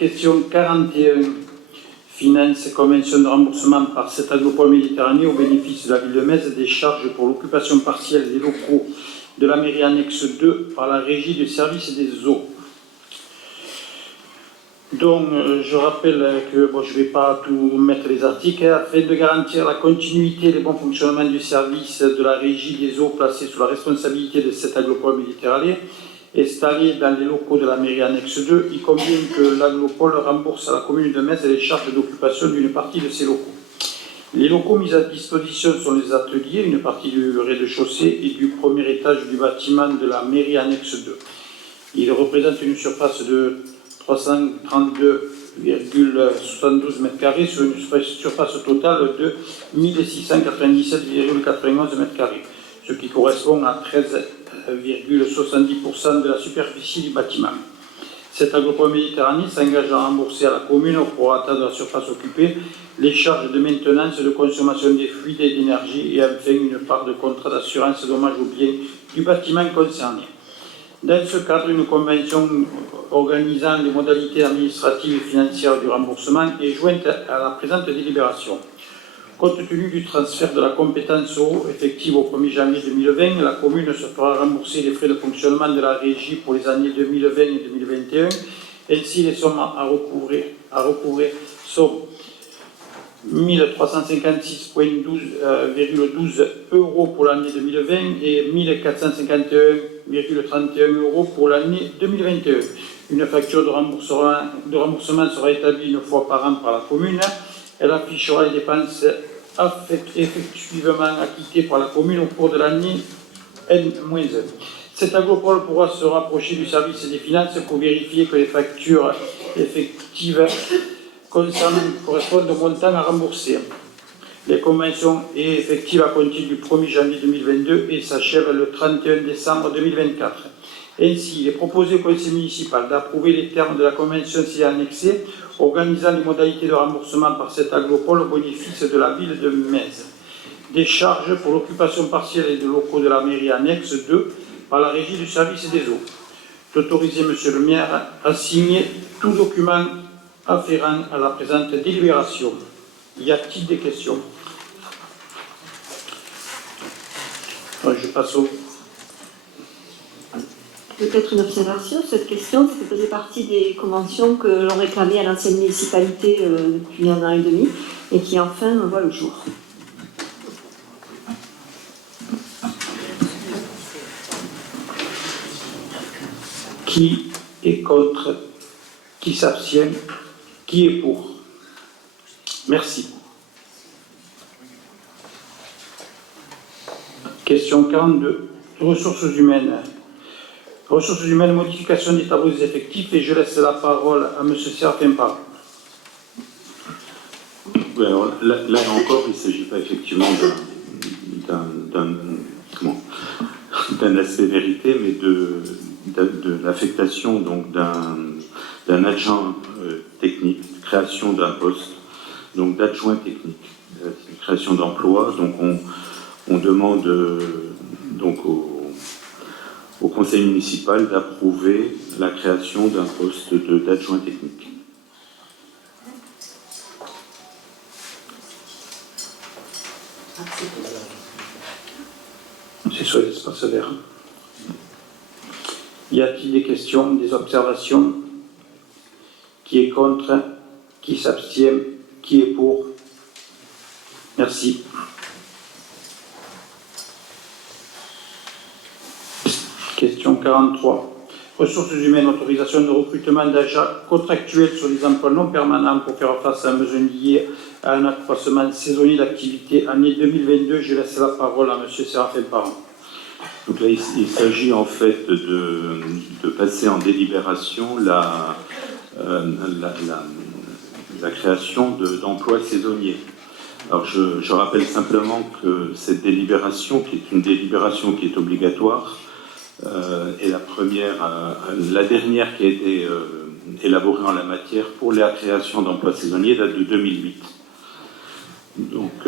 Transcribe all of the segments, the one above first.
question 41. Finance, convention de remboursement par cet Agropole Méditerranée au bénéfice de la ville de Metz des charges pour l'occupation partielle des locaux de la mairie annexe 2 par la régie du service des eaux. Donc, je rappelle que je ne vais pas tout mettre les articles, afin de garantir la continuité et le bon fonctionnement du service de la régie des eaux placé sous la responsabilité de cet Agropole Méditerranée, installé dans les locaux de la mairie annexe 2, il convient que l'Agropole rembourse à la commune de Metz les charges d'occupation d'une partie de ces locaux. Les locaux mis à disposition sont les ateliers, une partie du rez-de-chaussée et du premier étage du bâtiment de la mairie annexe 2. Il représente une surface de 332,72 m² sur une surface totale de 1697,91 m², ce qui correspond à 13,70% de la superficie du bâtiment. Cet Agropole Méditerranée s'engage à rembourser à la commune, au prorata de la surface occupée, les charges de maintenance, de consommation des fluides et d'énergie, et enfin une part de contrat d'assurance dommages aux biens du bâtiment concerné. Dans ce cadre, une convention organisant les modalités administratives et financières du remboursement est jointe à la présente délibération. Compte tenu du transfert de la compétence eau effective au 1er janvier 2020, la commune se fera rembourser les frais de fonctionnement de la régie pour les années 2020 et 2021. Ainsi, les sommes à recouvrer sont 1356,12 € pour l'année 2020 et 1451,31 € pour l'année 2021. Une facture de remboursement sera établie une fois par an par la commune. Elle affichera les dépenses effectivement acquittées par la commune au cours de l'année N-1. Cet Agropole pourra se rapprocher du service des finances pour vérifier que les factures effectives correspondent au montant à rembourser. Les conventions sont effectives à compter du 1er janvier 2022 et s'achèvent le 31 décembre 2024. Ainsi, il est proposé au conseil municipal d'approuver les termes de la convention ci annexée, organisant les modalités de remboursement par cet Agropole au bénéfice de la ville de Metz. Des charges pour l'occupation partielle des locaux de la mairie annexe 2 par la régie du service des eaux. D'autoriser Monsieur le maire à signer tout document afférent à la présente délibération. Y a-t-il des questions? Je passe au... Peut-être une observation, cette question, ça faisait partie des conventions que l'on réclamait à l'ancienne municipalité depuis 1 an et demi et qui enfin voit le jour. Qui est contre? Qui s'abstient? Qui est pour? Merci. Question 42. Ressources humaines. Ressources humaines, modification des tableaux des effectifs, et je laisse la parole à M. Séraphin Parent. Oui, alors, là encore, il ne s'agit pas effectivement d'un aspect vérité, mais de l'affectation donc d'un adjoint technique, création d'un poste, donc d'adjoint technique, création d'emploi. Donc on demande donc au conseil municipal d'approuver la création d'un poste d'adjoint technique. C'est sur l'espace vert. Y a-t-il des questions, des observations? Qui est contre? Qui s'abstient? Qui est pour? Merci. Question 43. Ressources humaines, autorisation de recrutement d'agents contractuels sur des emplois non permanents pour faire face à un besoin lié à un accroissement saisonnier d'activité année 2022. Je laisse la parole à M. Séraphin Parent. Donc là, il s'agit en fait de passer en délibération la création d'emplois saisonniers. Alors je rappelle simplement que cette délibération, qui est une délibération qui est obligatoire, est la dernière qui a été élaborée en la matière pour la création d'emplois saisonniers date de 2008. Donc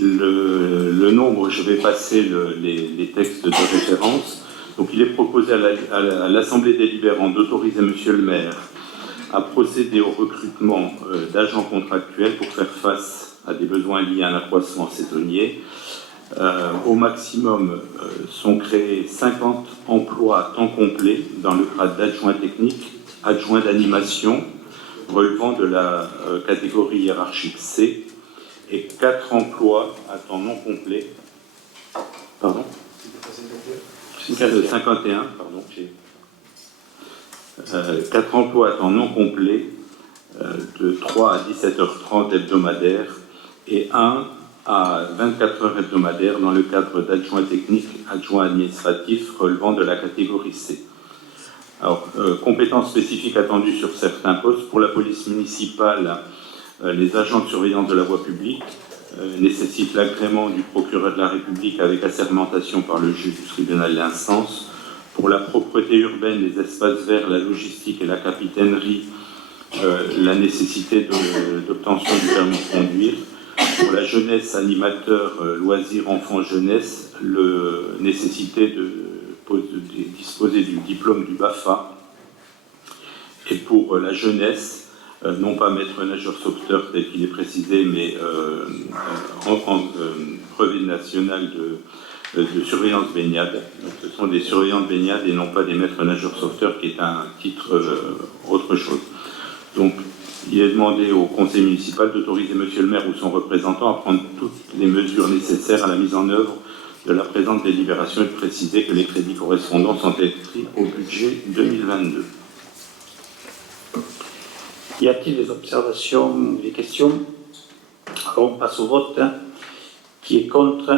le nombre, je vais passer les textes de référence. Donc il est proposé à l'Assemblée délibérante d'autoriser Monsieur le maire à procéder au recrutement d'agents contractuels pour faire face à des besoins liés à un accroissement saisonnier. Au maximum sont créés 50 emplois à temps complet dans le grade d'adjoint technique, adjoint d'animation, relevant de la catégorie hiérarchique C, et 4 emplois à temps non complet. Pardon 51, pardon. 4 emplois à temps non complet de 3 à 17h30 hebdomadaires et 1 à 24 heures hebdomadaires dans le cadre d'adjoint technique, adjoint administratif relevant de la catégorie C. Alors, compétences spécifiques attendues sur certains postes. Pour la police municipale, les agents de surveillance de la voie publique nécessitent l'agrément du procureur de la République avec assermentation par le juge du tribunal d'instance. Pour la propreté urbaine, les espaces verts, la logistique et la capitainerie, la nécessité d'obtention du permis de conduire. Pour la jeunesse, animateur, loisirs, enfants, jeunesse, nécessité de disposer du diplôme du BAFA. Et pour la jeunesse, non pas maître nageur sauveteur tel qu'il est précisé, mais brevet national de surveillance baignade. Donc, ce sont des surveillants de baignade et non pas des maîtres nageurs sauveteurs, qui est un titre autre chose. Donc, il est demandé au conseil municipal d'autoriser monsieur le maire ou son représentant à prendre toutes les mesures nécessaires à la mise en œuvre de la présente délibération et de préciser que les crédits correspondants sont inscrits au budget 2022. Y a-t-il des observations ou des questions? Alors on passe au vote. Qui est contre?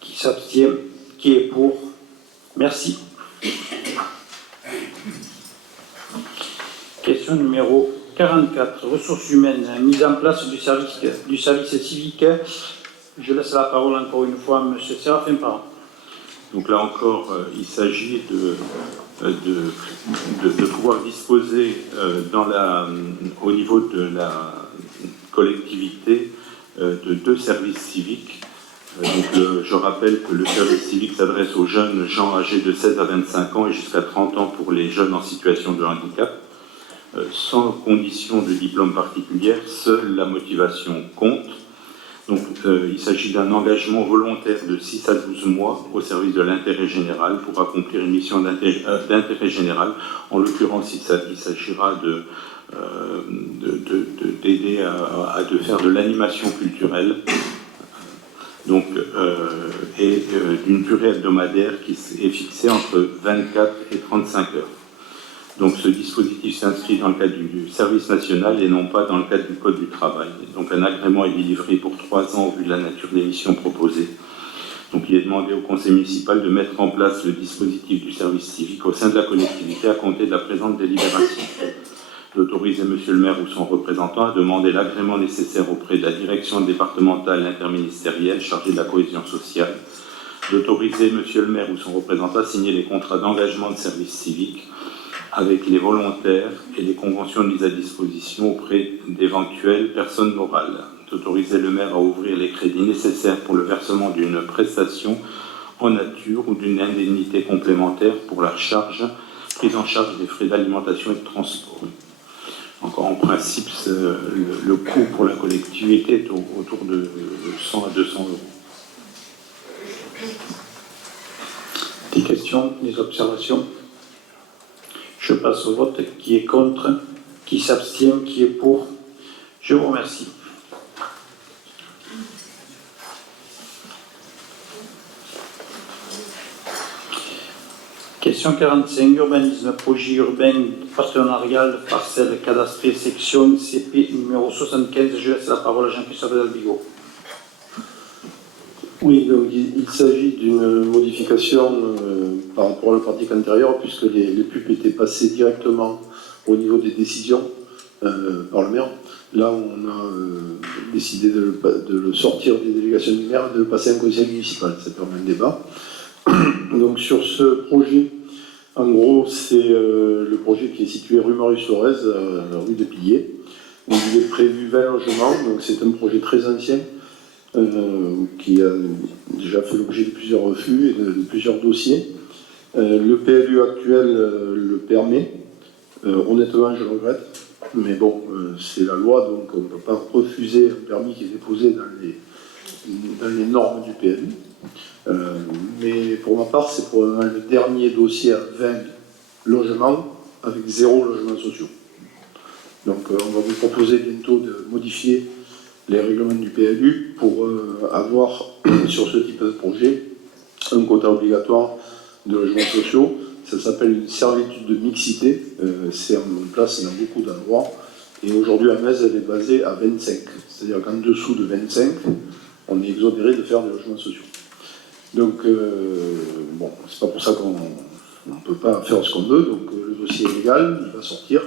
Qui s'abstient? Qui est pour? Merci. Question numéro 44. Ressources humaines. Mise en place du service civique. Je laisse la parole encore une fois à M. Séraphin Parent. Donc là encore, il s'agit de pouvoir disposer au niveau de la collectivité de 2 services civiques. Je rappelle que le service civique s'adresse aux jeunes gens âgés de 16 à 25 ans et jusqu'à 30 ans pour les jeunes en situation de handicap. Sans condition de diplôme particulière, seule la motivation compte. Donc, il s'agit d'un engagement volontaire de 6 à 12 mois au service de l'intérêt général pour accomplir une mission d'intérêt général. En l'occurrence, il s'agira d'aider à faire de l'animation culturelle, donc, et d'une durée hebdomadaire qui est fixée entre 24 et 35 heures. Donc ce dispositif s'inscrit dans le cadre du service national et non pas dans le cadre du Code du travail. Donc un agrément est délivré pour 3 ans au vu de la nature des missions proposées. Donc il est demandé au conseil municipal de mettre en place le dispositif du service civique au sein de la collectivité à compter de la présente délibération. D'autoriser monsieur le maire ou son représentant à demander l'agrément nécessaire auprès de la direction départementale interministérielle chargée de la cohésion sociale. D'autoriser monsieur le maire ou son représentant à signer les contrats d'engagement de service civique avec les volontaires et les conventions de mise à disposition auprès d'éventuelles personnes morales. D'autoriser le maire à ouvrir les crédits nécessaires pour le versement d'une prestation en nature ou d'une indemnité complémentaire pour la prise en charge des frais d'alimentation et de transport. Encore en principe, le coût pour la collectivité est autour de 100 à 200 euros. Des questions, des observations? Je passe au vote. Qui est contre? Qui s'abstient? Qui est pour? Je vous remercie. Question 45. Urbanisme, projet urbain partenarial, parcelle cadastrée, section CP numéro 75. Je laisse la parole à Jean-Christophe Dalbigo. Oui, donc il s'agit d'une modification par rapport à la pratique antérieure, puisque les PUP étaient passés directement au niveau des décisions par le maire. Là, on a décidé de le sortir des délégations du maire et de le passer à un conseil municipal. Ça permet un débat. Donc sur ce projet, en gros, c'est le projet qui est situé rue Maurice-Lorez, rue des Piliers. Donc, il est prévu 20 logements, donc c'est un projet très ancien. Qui a déjà fait l'objet de plusieurs refus et de plusieurs dossiers. Le PLU actuel le permet, Honnêtement, je le regrette, mais bon, c'est la loi, donc on ne peut pas refuser un permis qui est déposé dans les normes du PLU. Mais pour ma part, c'est probablement le dernier dossier à 20 logements avec 0 logements sociaux. Donc on va vous proposer bientôt de modifier les règlements du PLU pour avoir sur ce type de projet un quota obligatoire de logements sociaux. Ça s'appelle une servitude de mixité, c'est en place dans beaucoup d'endroits. Et aujourd'hui, à Metz, elle est basée à 25. C'est-à-dire qu'en dessous de 25, on est exonéré de faire des logements sociaux. Donc, bon, c'est pas pour ça qu'on ne peut pas faire ce qu'on veut. Donc, le dossier est légal, il va sortir.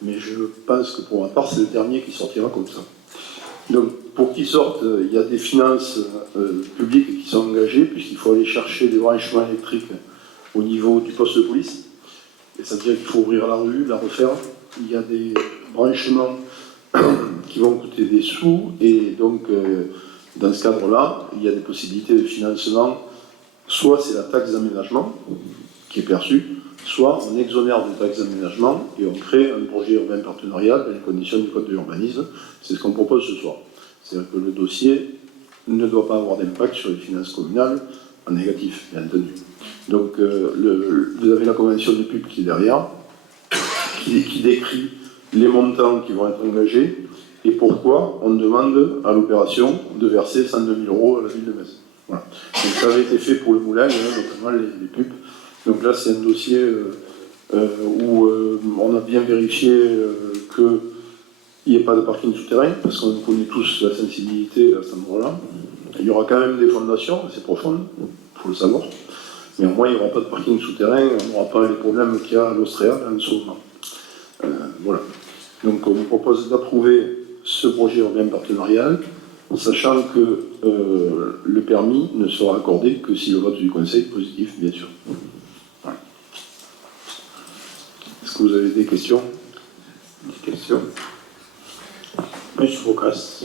Mais je pense que pour ma part, c'est le dernier qui sortira comme ça. Donc, pour qu'il sorte, il y a des finances publiques qui sont engagées, puisqu'il faut aller chercher des branchements électriques au niveau du poste de police. Et ça veut dire qu'il faut ouvrir la rue, la refaire. Il y a des branchements qui vont coûter des sous, et donc, dans ce cadre-là, il y a des possibilités de financement. Soit c'est la taxe d'aménagement qui est perçue, soit on exonère des taxes d'aménagement et on crée un projet urbain partenarial dans les conditions du code de l'urbanisme. C'est ce qu'on propose ce soir. C'est-à-dire que le dossier ne doit pas avoir d'impact sur les finances communales en négatif, bien entendu. Donc vous avez la convention de pub qui est derrière, qui décrit les montants qui vont être engagés et pourquoi on demande à l'opération de verser 102 000 € à la ville de Metz. Voilà. Donc ça avait été fait pour le moulin, notamment les pubs. Donc là, c'est un dossier où on a bien vérifié qu'il n'y ait pas de parking souterrain, parce qu'on connaît tous la sensibilité à cet endroit-là. Il y aura quand même des fondations assez profondes, il faut le savoir. Mais au moins, il n'y aura pas de parking souterrain, on n'aura pas les problèmes qu'il y a à l'Austria en ce moment. Voilà. Donc on vous propose d'approuver ce projet urbain partenarial, sachant que le permis ne sera accordé que si le vote du Conseil est positif, bien sûr. Voilà. Est-ce que vous avez des questions? Des questions? Monsieur Bocas.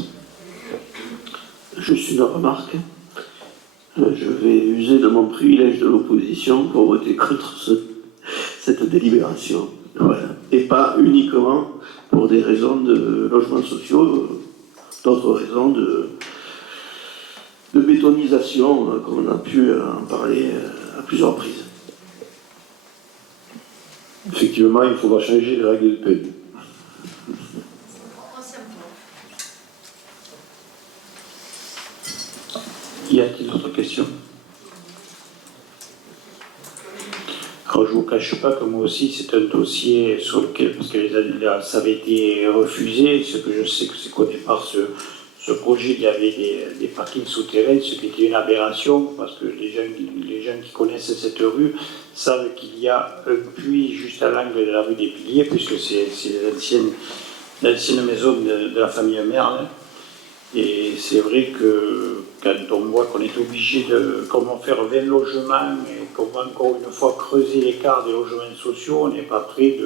Juste une remarque. Je vais user de mon privilège de l'opposition pour voter contre cette délibération. Voilà. Et pas uniquement pour des raisons de logements sociaux, d'autres raisons de bétonisation, comme on a pu en parler à plusieurs reprises. Effectivement, il faudra changer les règles du PLU. Y a-t-il d'autres questions? Alors, je ne vous cache pas que moi aussi, c'est un dossier sur lequel, parce que ça avait été refusé, ce que je sais que c'est qu'au départ, ce projet, il y avait des parkings souterrains, ce qui était une aberration, parce que les gens qui connaissent cette rue savent qu'il y a un puits juste à l'angle de la rue des Piliers, puisque c'est l'ancienne maison de la famille Merle. Et c'est vrai que quand on voit qu'on est obligé de faire 20 logements et qu'on va encore une fois creuser l'écart des logements sociaux, on n'est pas prêt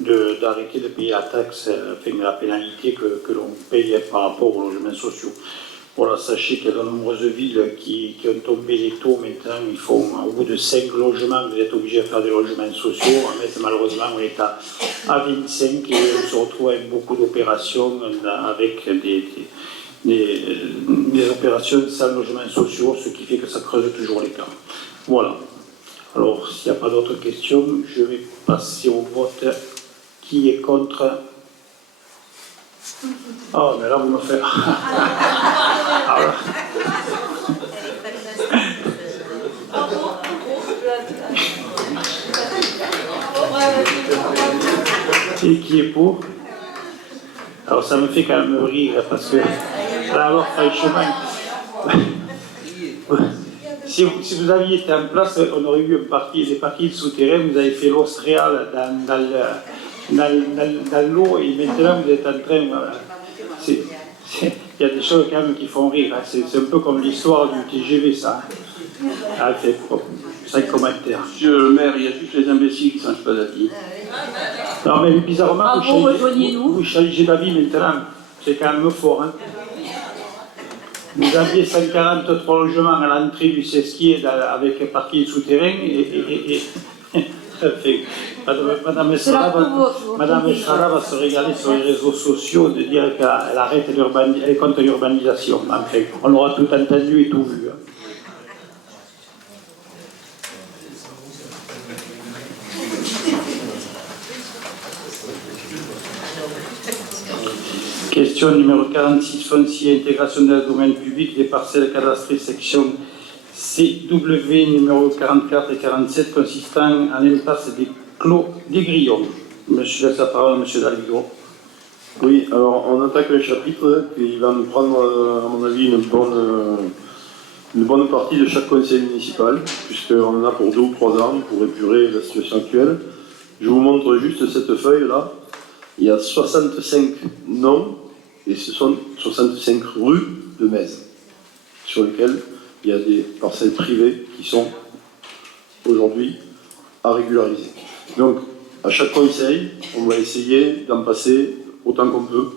d'arrêter de payer la taxe, la pénalité que l'on paye par rapport aux logements sociaux. Voilà, sachez qu'il y a de nombreuses villes qui ont tombé les taux maintenant. Au bout de 5 logements, vous êtes obligé de faire des logements sociaux. En fait, malheureusement, on est à 25 et on se retrouve avec beaucoup d'opérations avec des opérations sans logements sociaux, ce qui fait que ça creuse toujours l'écart. Voilà. Alors, s'il n'y a pas d'autres questions, je vais passer au vote. Qui est contre? Oh, mais là, vous me faites... Alors... Et qui est pour? Alors, ça me fait quand même rire, parce que... Alors, franchement... Si vous aviez été en place, on aurait eu des parkings souterrains, vous avez fait l'Austréal dans l'eau, et maintenant vous êtes en train... Il y a des choses quand même qui font rire, hein. C'est un peu comme l'histoire du TGV, ça. Ah, c'est 5 commentaires. Monsieur le maire, il y a juste les imbéciles qui ne changent pas d'avis. Non, mais bizarrement, rejoignez-nous. vous changez d'avis maintenant. C'est quand même fort, hein. Vous aviez 143 logements à l'entrée du Sesquier avec un parking souterrain et Madame C'est la Estrada pour Madame Estrada va se régaler sur les réseaux sociaux de dire qu'elle arrête elle est contre l'urbanisation. Enfin, on aura tout entendu et tout vu. Hein. Question numéro 46, foncier, intégration dans le domaine public des parcelles cadastrées section CW numéro 44 et 47 consistant en l'impasse des Clos des Grillons. Je laisse la parole à M. Dalvigo. Oui, alors on attaque un chapitre qui va nous prendre, à mon avis, une bonne partie de chaque conseil municipal, puisqu'on en a pour 2 ou 3 ans pour épurer la situation actuelle. Je vous montre juste cette feuille-là. Il y a 65 noms et ce sont 65 rues de Metz sur lesquelles il y a des parcelles privées qui sont aujourd'hui à régulariser. Donc, à chaque conseil, on va essayer d'en passer autant qu'on peut,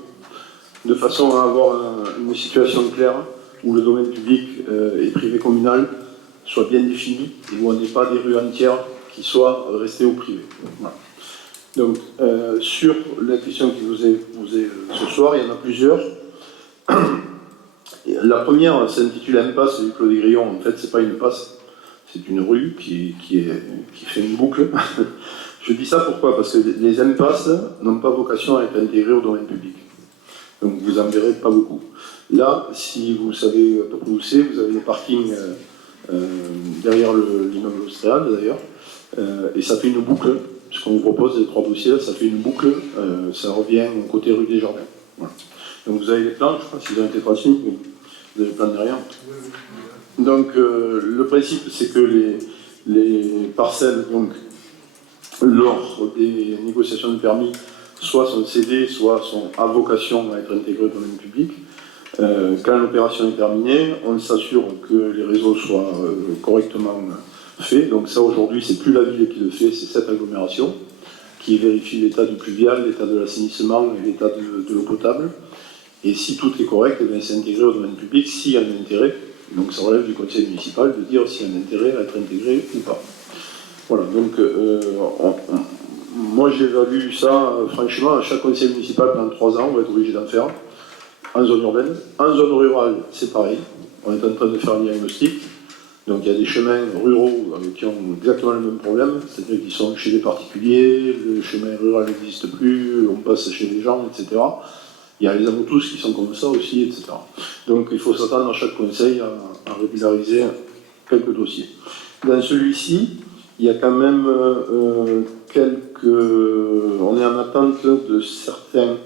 de façon à avoir une situation claire où le domaine public et privé communal soit bien défini et où on n'ait pas des rues entières qui soient restées au privé. Voilà. Donc, sur la question qui vous est posée ce soir, il y en a plusieurs. La première s'intitule Impasse du Clos des Grillons. En fait, c'est pas une passe, c'est une rue qui fait une boucle. Je dis ça pourquoi? Parce que les impasses n'ont pas vocation à être intégrées au domaine public. Donc, vous en verrez pas beaucoup. Là, si vous savez à peu près où c'est, vous avez les parkings derrière l'immeuble austral d'ailleurs, et ça fait une boucle. Ce qu'on vous propose, les 3 dossiers, là, ça fait une boucle, ça revient au côté rue des Jardins. Voilà. Donc vous avez les plans, je crois, s'ils ont été transmis, vous avez les plans derrière. Donc le principe, c'est que les parcelles, donc, lors des négociations de permis, soit sont cédées, soit sont à vocation à être intégrées au domaine public. Quand l'opération est terminée, on s'assure que les réseaux soient correctement fait. Donc ça aujourd'hui c'est plus la ville qui le fait, c'est cette agglomération qui vérifie l'état du pluvial, l'état de l'assainissement et l'état de l'eau potable. Et si tout est correct, eh c'est intégré au domaine public s'il y a un intérêt. Donc ça relève du conseil municipal de dire s'il y a un intérêt à être intégré ou pas. Voilà, donc moi j'évalue ça franchement à chaque conseil municipal pendant 3 ans, on va être obligé d'en faire en zone urbaine. En zone rurale, c'est pareil. On est en train de faire un diagnostic. Donc il y a des chemins ruraux qui ont exactement le même problème, c'est-à-dire qu'ils sont chez les particuliers, le chemin rural n'existe plus, on passe chez les gens, etc. Il y a les amotous qui sont comme ça aussi, etc. Donc il faut s'attendre à chaque conseil à régulariser quelques dossiers. Dans celui-ci, il y a quand même on est en attente de certains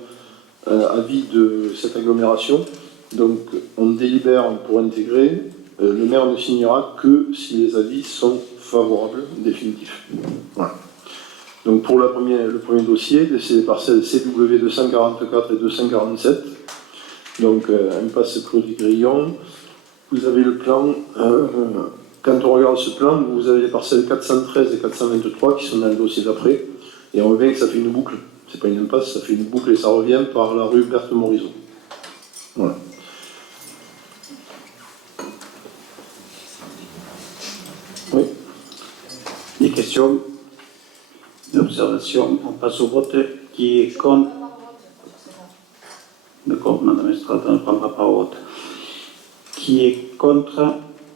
avis de cette agglomération. Donc on délibère pour intégrer. Le maire ne signera que si les avis sont favorables, définitifs. Voilà. Donc pour le premier dossier, c'est les parcelles CW 244 et 247. Donc impasse Clos des Grillons. Vous avez le plan. Quand on regarde ce plan, vous avez les parcelles 413 et 423 qui sont dans le dossier d'après. Et on voit que ça fait une boucle. C'est pas une impasse, ça fait une boucle et ça revient par la rue Berthe Morisot. Voilà. Oui. Des questions, d'observation, on passe au vote. Qui est contre? D'accord, Madame Estrada ne prendra pas au vote. Qui est contre?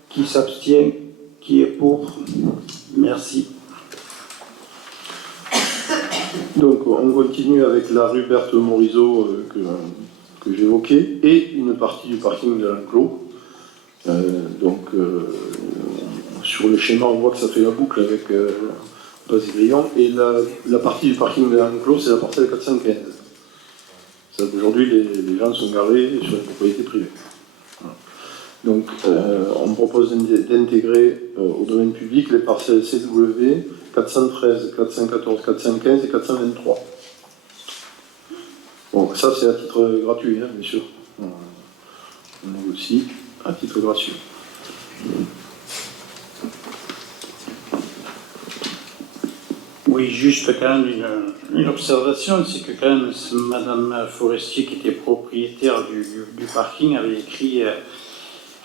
Qui s'abstient? Qui est pour? Merci. Donc on continue avec la rue Berthe Morisot que j'évoquais et une partie du parking de l'enclos. Sur le schéma, on voit que ça fait la boucle avec Passe Grillon. Et la partie du parking de l'enclos, c'est la parcelle 415. Aujourd'hui, les gens sont garés sur les propriétés privées. Voilà. Donc, on propose d'intégrer au domaine public les parcelles CW 413, 414, 415 et 423. Bon, ça c'est à titre gratuit, hein, bien sûr. On négocie à titre gratuit. Oui, juste quand même une observation, c'est que quand même Madame Forestier, qui était propriétaire du parking, avait écrit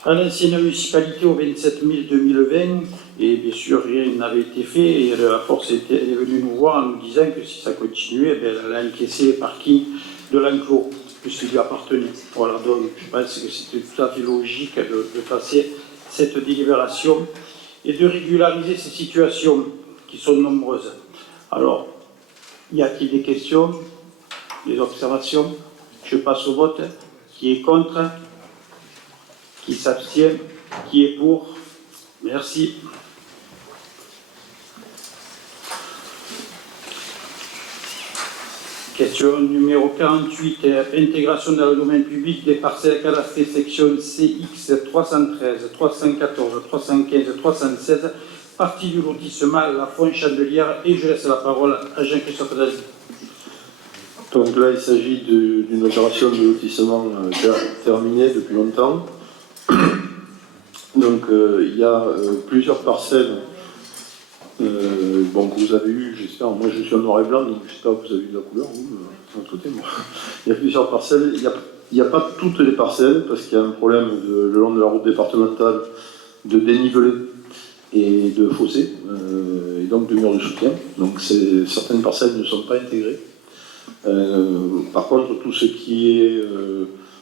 à l'ancienne municipalité au 27 mai 2020, et bien sûr rien n'avait été fait, et la force est venue nous voir en nous disant que si ça continuait, elle allait encaisser les parkings de l'enclos, puisqu'il lui appartenait. Voilà, donc je pense que c'était tout à fait logique de passer cette délibération et de régulariser ces situations qui sont nombreuses. Alors, y a-t-il des questions, des observations? Je passe au vote. Qui est contre? Qui s'abstient? Qui est pour? Merci. Question numéro 48. Intégration dans le domaine public des parcelles cadastrées section CX 313, 314, 315, 316, partie du lotissement La Font-Chandelière. Et je laisse la parole à Jean-Christophe Dazy. Donc là, il s'agit d'une opération de lotissement terminée depuis longtemps. Donc il y a plusieurs parcelles que vous avez eues, j'espère. Moi je suis en noir et blanc, donc j'espère que vous avez eu de la couleur, vous, de votre côté. Moi. Il y a plusieurs parcelles. Il n'y a pas toutes les parcelles, parce qu'il y a un problème le long de la route départementale de dénivelé et de fossé, et donc de murs de soutien. Donc certaines parcelles ne sont pas intégrées. Par contre, tout ce qui est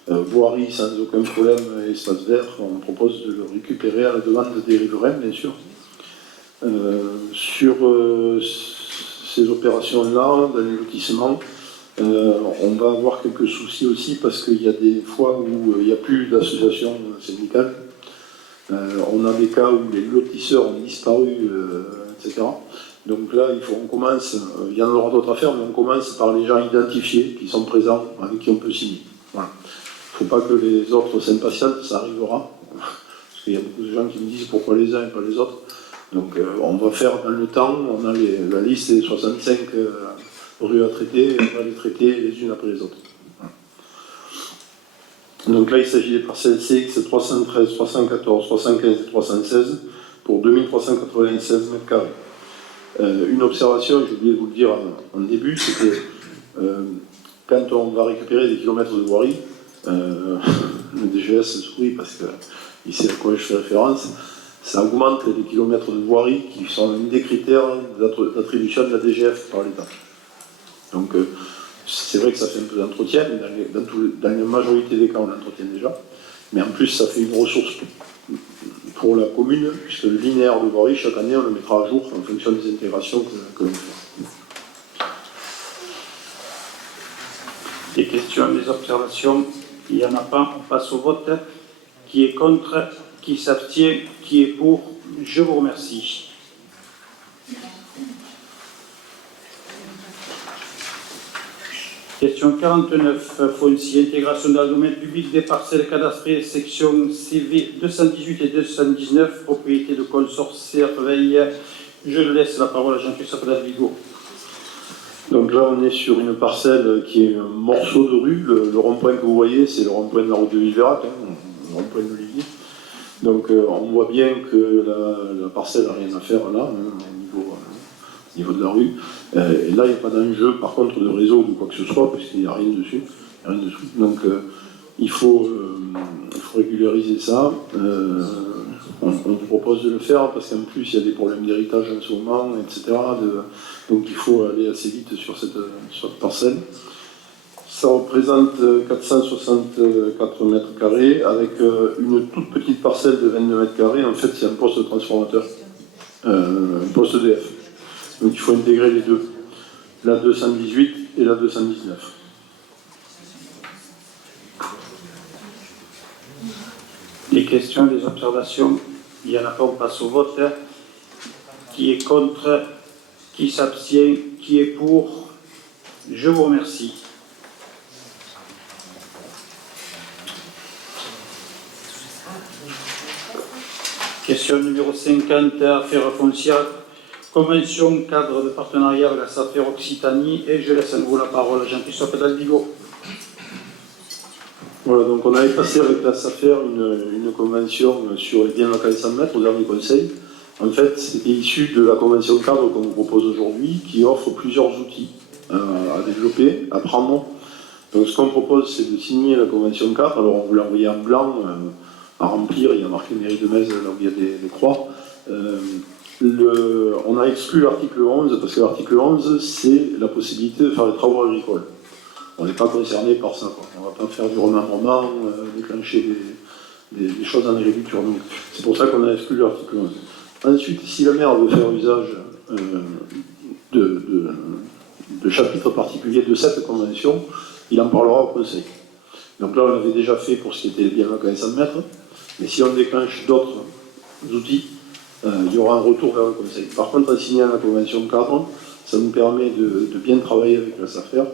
voirie sans aucun problème, espace vert, on propose de le récupérer à la demande des riverains, bien sûr. Sur ces opérations-là, dans les lotissements, on va avoir quelques soucis aussi parce qu'il y a des fois où il n'y a plus d'association syndicale. On a des cas où les lotisseurs ont disparu, etc. Donc là, on commence, il y en aura d'autres à faire, mais on commence par les gens identifiés qui sont présents, avec qui on peut signer. Voilà. Il ne faut pas que les autres s'impatientent, ça arrivera. Parce qu'il y a beaucoup de gens qui me disent pourquoi les uns et pas les autres. Donc on va faire dans le temps, on a la liste des 65 rues à traiter, et on va les traiter les unes après les autres. Voilà. Donc là, il s'agit des parcelles CX 313, 314, 315 et 316 pour 2396 mètres carrés. Une observation, j'ai oublié de vous le dire en début, c'est que quand on va récupérer des kilomètres de voirie, le DGS sourit parce qu'il sait à quoi je fais référence, ça augmente les kilomètres de voirie qui sont un des critères d'attribution de la DGF par l'État. Donc c'est vrai que ça fait un peu d'entretien, dans la majorité des cas on l'entretient déjà, mais en plus ça fait une ressource pour la commune, puisque le linéaire de voirie, chaque année, on le mettra à jour en fonction des intégrations que l'on fait. Des questions, des observations? Il n'y en a pas, on passe au vote. Qui est contre? Qui s'abstient? Qui est pour? Je vous remercie. Question 49, foncier, intégration dans le domaine public des parcelles cadastrées, section CV 218 et 219, propriété de consortium Veille. Je laisse la parole à Jean-Christophe Davigo. Donc là, on est sur une parcelle qui est un morceau de rue. Le rond-point que vous voyez, c'est le rond-point de la route de Villeverac, le rond-point de l'Olivier. Donc on voit bien que la parcelle n'a rien à faire là, au niveau de la rue. Et là, il n'y a pas d'enjeu, par contre, de réseau ou quoi que ce soit, parce qu'il n'y a rien dessus. Donc, il faut régulariser ça. On vous propose de le faire, parce qu'en plus, il y a des problèmes d'héritage en ce moment, etc. Donc, il faut aller assez vite sur cette parcelle. Ça représente 464 mètres carrés, avec une toute petite parcelle de 22 mètres carrés. En fait, c'est un poste de transformateur, un poste EDF. Donc il faut intégrer les deux, la 218 et la 219. Des questions, des observations? Il n'y en a pas, on passe au vote. Qui est contre? Qui s'abstient? Qui est pour? Je vous remercie. Question numéro 50, affaires foncières. Convention cadre de partenariat avec la SAFER Occitanie, et je laisse à nouveau la parole à Jean-Christophe Dalvigo. Voilà, donc on avait passé avec la SAFER une convention sur les biens locaux 100 mètres au dernier conseil. En fait, c'était issu de la convention cadre qu'on vous propose aujourd'hui, qui offre plusieurs outils à développer, à prendre. Donc ce qu'on propose, c'est de signer la convention cadre. Alors on vous l'a envoyé en blanc, à remplir, il y a marqué mairie de Metz là où il y a des croix. On a exclu l'article 11 parce que l'article 11 c'est la possibilité de faire des travaux agricoles. On n'est pas concerné par ça, quoi. On ne va pas faire du remembrement, déclencher des choses en agriculture. Donc, c'est pour ça qu'on a exclu l'article 11. Ensuite, si la maire veut faire usage de chapitres particuliers de cette convention, il en parlera au Conseil. Donc là, on l'avait déjà fait pour ce qui était les biens à 100 mètres, mais si on déclenche d'autres outils, il y aura un retour vers le Conseil. Par contre, en signant la convention cadre, ça nous permet de bien travailler avec la SAFER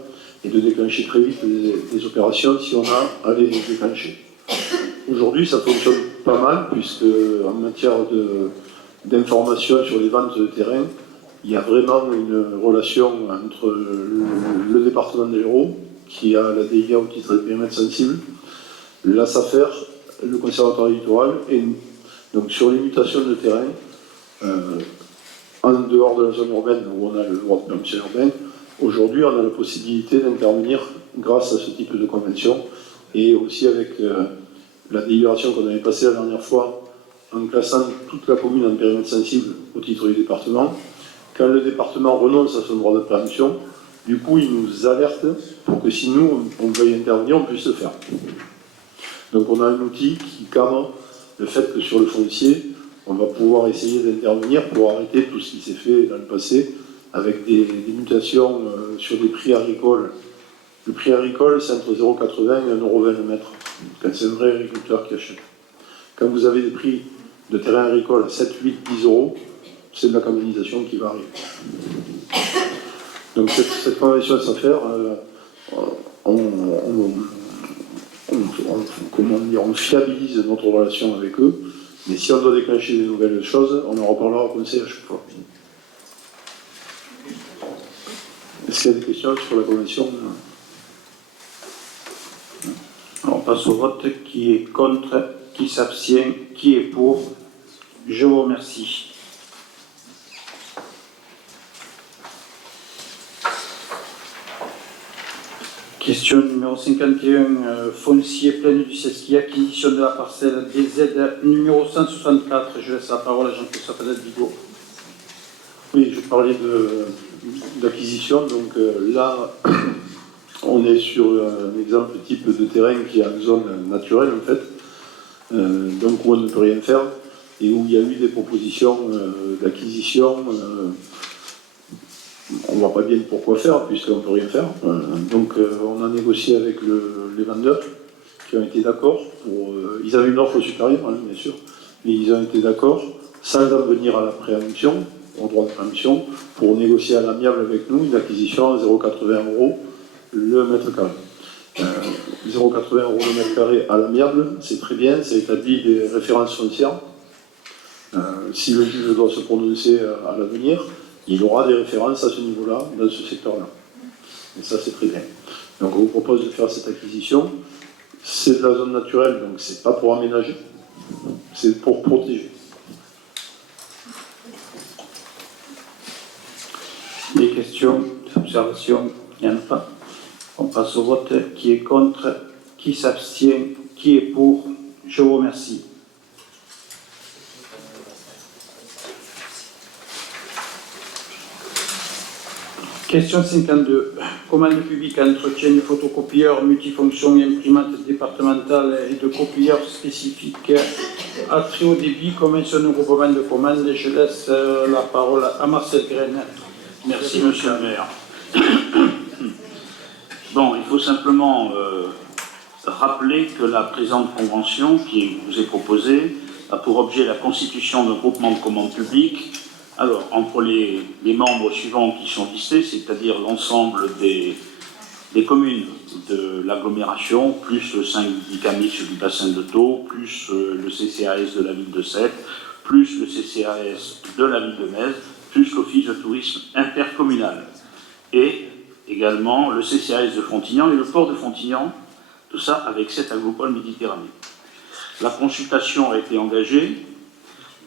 et de déclencher très vite des opérations si on a à les déclencher. Aujourd'hui, ça fonctionne pas mal, puisque en matière d'information sur les ventes de terrain, il y a vraiment une relation entre le département de l'Hérault, qui a la DIA au titre des périmètres sensibles, la SAFER, le conservatoire littoral, et nous. Donc sur les mutations de terrain, en dehors de la zone urbaine où on a le droit de permission urbaine, aujourd'hui on a la possibilité d'intervenir grâce à ce type de convention, et aussi avec la délibération qu'on avait passée la dernière fois, en classant toute la commune en périmètre sensible au titre du département. Quand le département renonce à son droit de préemption, du coup, il nous alerte pour que si nous, on veuille intervenir, on puisse le faire. Donc on a un outil qui cadre le fait que sur le foncier, on va pouvoir essayer d'intervenir pour arrêter tout ce qui s'est fait dans le passé, avec des mutations sur des prix agricoles. Le prix agricole, c'est entre 0,80 et 1,20€ le mètre, quand c'est un vrai agriculteur qui achète. Quand vous avez des prix de terrain agricole à 7, 8, 10 euros, c'est de la canalisation qui va arriver. Donc cette convention SAFER, on fiabilise notre relation avec eux, mais si on doit déclencher des nouvelles choses, on en reparlera au Conseil à chaque fois. Est-ce qu'il y a des questions sur la convention? On passe au vote. Qui est contre? Qui s'abstient? Qui est pour? Je vous remercie. Question numéro 51, foncier pleine du Cesqui, acquisition de la parcelle DZ numéro 164. Je laisse la parole à Jean-Christophe Vigo. Oui, je parlais d'acquisition. Donc là, on est sur un exemple type de terrain qui est en zone naturelle, en fait, donc où on ne peut rien faire, et où il y a eu des propositions d'acquisition. On ne voit pas bien pourquoi faire, puisqu'on ne peut rien faire. Donc on a négocié avec les vendeurs, qui ont été d'accord. Ils avaient une offre supérieure, hein, bien sûr, mais ils ont été d'accord, sans en venir à la préemption, au droit de préemption, pour négocier à l'amiable avec nous une acquisition à 0,80€ le mètre carré. 0,80€ le mètre carré à l'amiable, c'est très bien, ça établit des références foncières. Si le juge doit se prononcer à l'avenir, il aura des références à ce niveau-là, dans ce secteur-là. Et ça, c'est très bien. Donc, on vous propose de faire cette acquisition. C'est de la zone naturelle, donc c'est pas pour aménager, c'est pour protéger. Des questions, des observations? Il n'y en a pas. On passe au vote. Qui est contre? Qui s'abstient? Qui est pour? Je vous remercie. Question 52. Commande publique à entretien de photocopieurs multifonctions et imprimantes départementales et de copieurs spécifiques à très haut débit, convention de groupement de commandes. Je laisse la parole à Marcel Graine. Merci, monsieur le maire. Bon, il faut simplement rappeler que la présente convention qui vous est proposée a pour objet la constitution d'un groupement de commandes publiques. Alors, entre les membres suivants qui sont listés, c'est-à-dire l'ensemble des communes de l'agglomération, plus le syndicat mixte du bassin de Thau, plus le CCAS de la ville de Sète, plus le CCAS de la ville de Metz, plus l'Office de tourisme intercommunal, et également le CCAS de Frontignan et le port de Frontignan, tout ça avec 7 agricoles Méditerranée. La consultation a été engagée.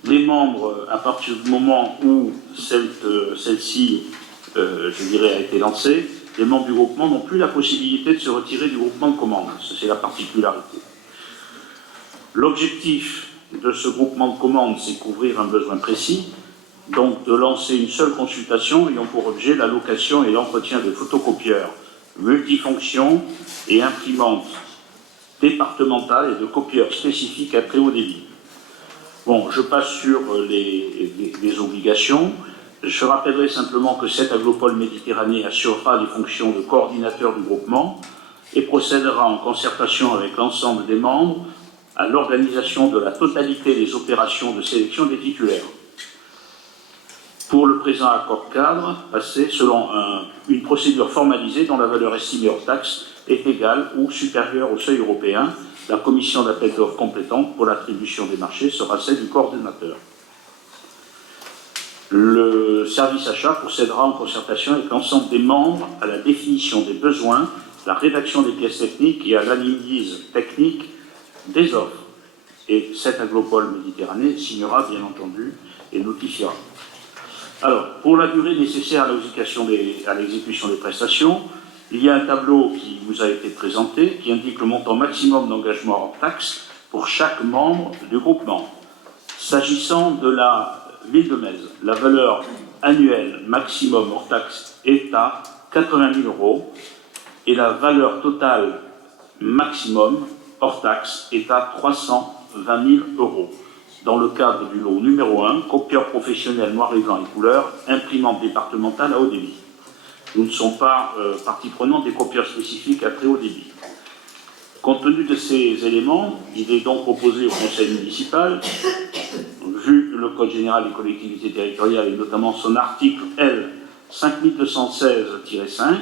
Les membres, à partir du moment où celle-ci, je dirais, a été lancée, les membres du groupement n'ont plus la possibilité de se retirer du groupement de commandes. Ça, c'est la particularité. L'objectif de ce groupement de commandes, c'est couvrir un besoin précis, donc de lancer une seule consultation ayant pour objet la location et l'entretien de photocopieurs multifonctions et imprimantes départementales et de copieurs spécifiques à très haut débit. Bon, je passe sur les obligations. Je rappellerai simplement que cette Aglopole Méditerranée assurera les fonctions de coordinateur du groupement et procédera en concertation avec l'ensemble des membres à l'organisation de la totalité des opérations de sélection des titulaires. Pour le présent accord cadre, passé selon une procédure formalisée dont la valeur estimée hors taxe est égale ou supérieure au seuil européen, la commission d'appel d'offres compétente pour l'attribution des marchés sera celle du coordonnateur. Le service achat procédera en concertation avec l'ensemble des membres à la définition des besoins, la rédaction des pièces techniques et à l'analyse technique des offres. Et cette Aglopole Méditerranée signera bien entendu et notifiera. Alors, pour la durée nécessaire à l'exécution des prestations, il y a un tableau qui vous a été présenté qui indique le montant maximum d'engagement hors taxe pour chaque membre du groupement. S'agissant de la ville de Metz, la valeur annuelle maximum hors taxe est à 80 000 € et la valeur totale maximum hors taxe est à 320 000 €. Dans le cadre du lot numéro 1, copieur professionnel noir et blanc et couleur, imprimante départementale à haut débit. Nous ne sommes pas partie prenante des copieurs spécifiques à très haut débit. Compte tenu de ces éléments, il est donc proposé au Conseil municipal, vu le Code général des collectivités territoriales et notamment son article L 5216-5,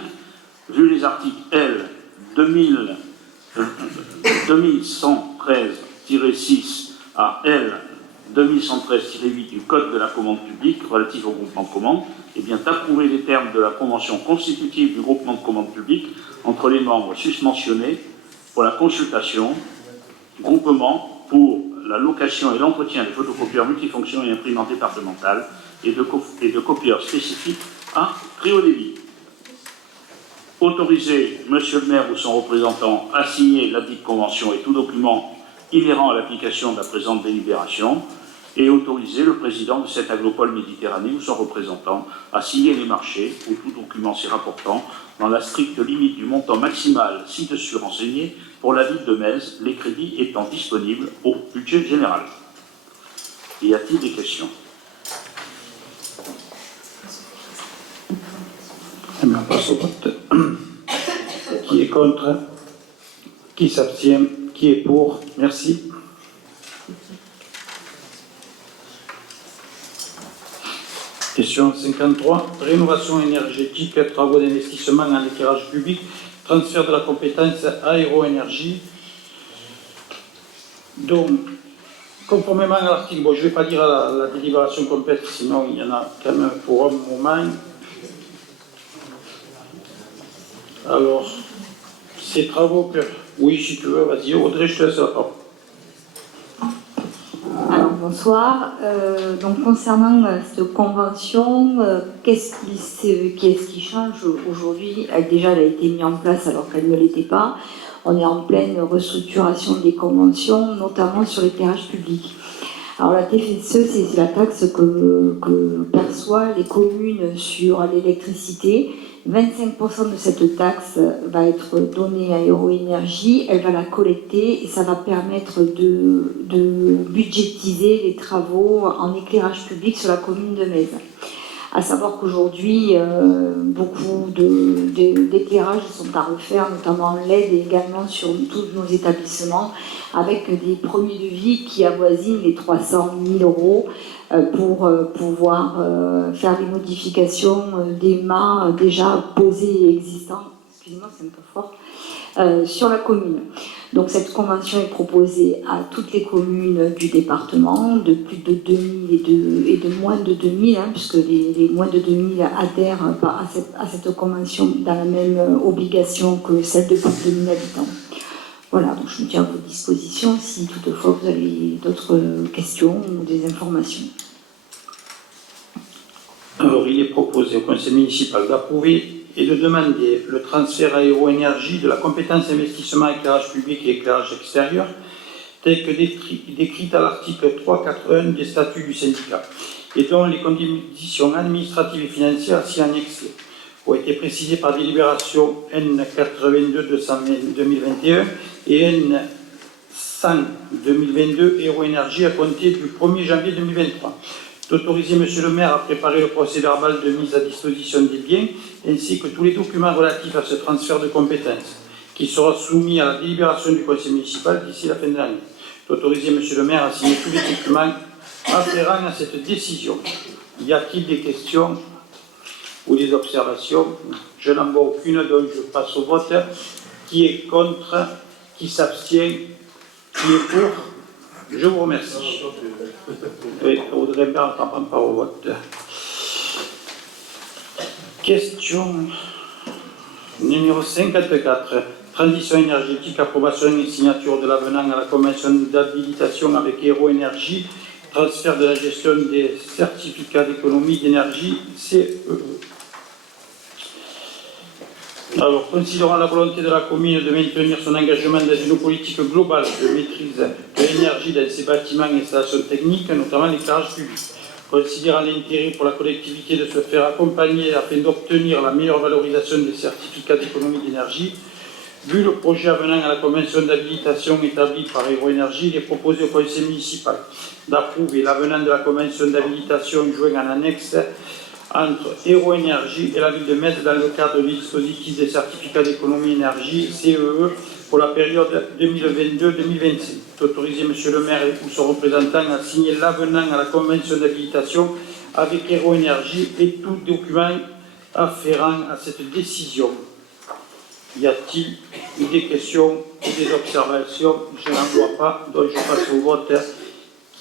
vu les articles L 2113-6 à L 2113-8 du Code de la commande publique relatif au groupement de commande, et bien d'approuver les termes de la convention constitutive du groupement de commande publique entre les membres susmentionnés pour la consultation, groupement pour la location et l'entretien des photocopieurs multifonctions et imprimantes départementales et de copieurs spécifiques à très haut débit. Autoriser Monsieur le maire ou son représentant à signer la dite convention et tout document inhérent à l'application de la présente délibération, et autoriser le président de cette Aglopole Méditerranée ou son représentant à signer les marchés ou tout document s'y rapportant dans la stricte limite du montant maximal ci-dessus renseigné pour la ville de Metz, les crédits étant disponibles au budget général. Y a-t-il des questions? On passe au vote. Qui est contre? Qui s'abstient? Qui est pour? Merci. Question 53. Rénovation énergétique, travaux d'investissement en éclairage public, transfert de la compétence aéroénergie. Donc, conformément à l'article, bon, je ne vais pas dire la délibération complète, sinon il y en a quand même pour un moment. Alors, ces travaux, oui, si tu veux, vas-y, Audrey, je te laisse la parole. Alors, bonsoir. Donc, concernant cette convention, qu'est-ce qui change aujourd'hui? Déjà, elle a été mise en place alors qu'elle ne l'était pas. On est en pleine restructuration des conventions, notamment sur l'éclairage public. Alors, la TFSE, c'est la taxe que perçoivent les communes sur l'électricité. 25% de cette taxe va être donnée à Aéroénergie, elle va la collecter et ça va permettre de budgétiser les travaux en éclairage public sur la commune de Metz. À savoir qu'aujourd'hui, beaucoup d'éclairages sont à refaire, notamment en LED et également sur tous nos établissements, avec des premiers devis qui avoisinent les 300 000 € pour pouvoir faire les modifications des mâts déjà posés et existants, excusez-moi c'est un peu fort, sur la commune. Donc cette convention est proposée à toutes les communes du département, de plus de 2000 et de moins de 2000, puisque les moins de 2000 adhèrent à cette convention dans la même obligation que celle de plus de 2000 habitants. Voilà, donc je me tiens à votre disposition si toutefois vous avez d'autres questions ou des informations. Alors, il est proposé au conseil municipal d'approuver et de demander le transfert à Aéroénergie de la compétence investissement éclairage public et éclairage extérieur, telles que décrites à l'article 3.4.1 des statuts du syndicat, et dont les conditions administratives et financières s'y annexées ont été précisées par délibération N82-220-2021 et N100-2022 Héro Énergie à compter du 1er janvier 2023. D'autoriser M. le maire à préparer le procès-verbal de mise à disposition des biens ainsi que tous les documents relatifs à ce transfert de compétences qui sera soumis à la délibération du conseil municipal d'ici la fin de l'année. D'autoriser M. le maire à signer tous les documents afférents à cette décision. Y a-t-il des questions ou des observations? Je n'en vois aucune, donc je passe au vote. Qui est contre? Qui s'abstient? Qui est pour? Je vous remercie. Oui, Audrey Bert ne prend pas au vote. Question numéro 54. Transition énergétique, approbation et signature de l'avenant à la convention d'habilitation avec Héro Énergie, transfert de la gestion des certificats d'économie d'énergie, CEE. Alors, considérant la volonté de la commune de maintenir son engagement dans une politique globale de maîtrise de l'énergie dans ses bâtiments et installations techniques, notamment l'éclairage public, considérant l'intérêt pour la collectivité de se faire accompagner afin d'obtenir la meilleure valorisation des certificats d'économie d'énergie, vu le projet avenant à la convention d'habilitation établie par Héro Énergie, il est proposé au conseil municipal d'approuver l'avenant de la convention d'habilitation joint en annexe entre Héro Énergie et la ville de Metz dans le cadre du dispositif des certificats d'économie énergie CEE pour la période 2022-2025. D'autoriser M. le maire ou son représentant à signer l'avenant à la convention d'habilitation avec Héro Énergie et tout document afférent à cette décision. Y a-t-il des questions ou des observations? Je n'en vois pas, donc je passe au vote.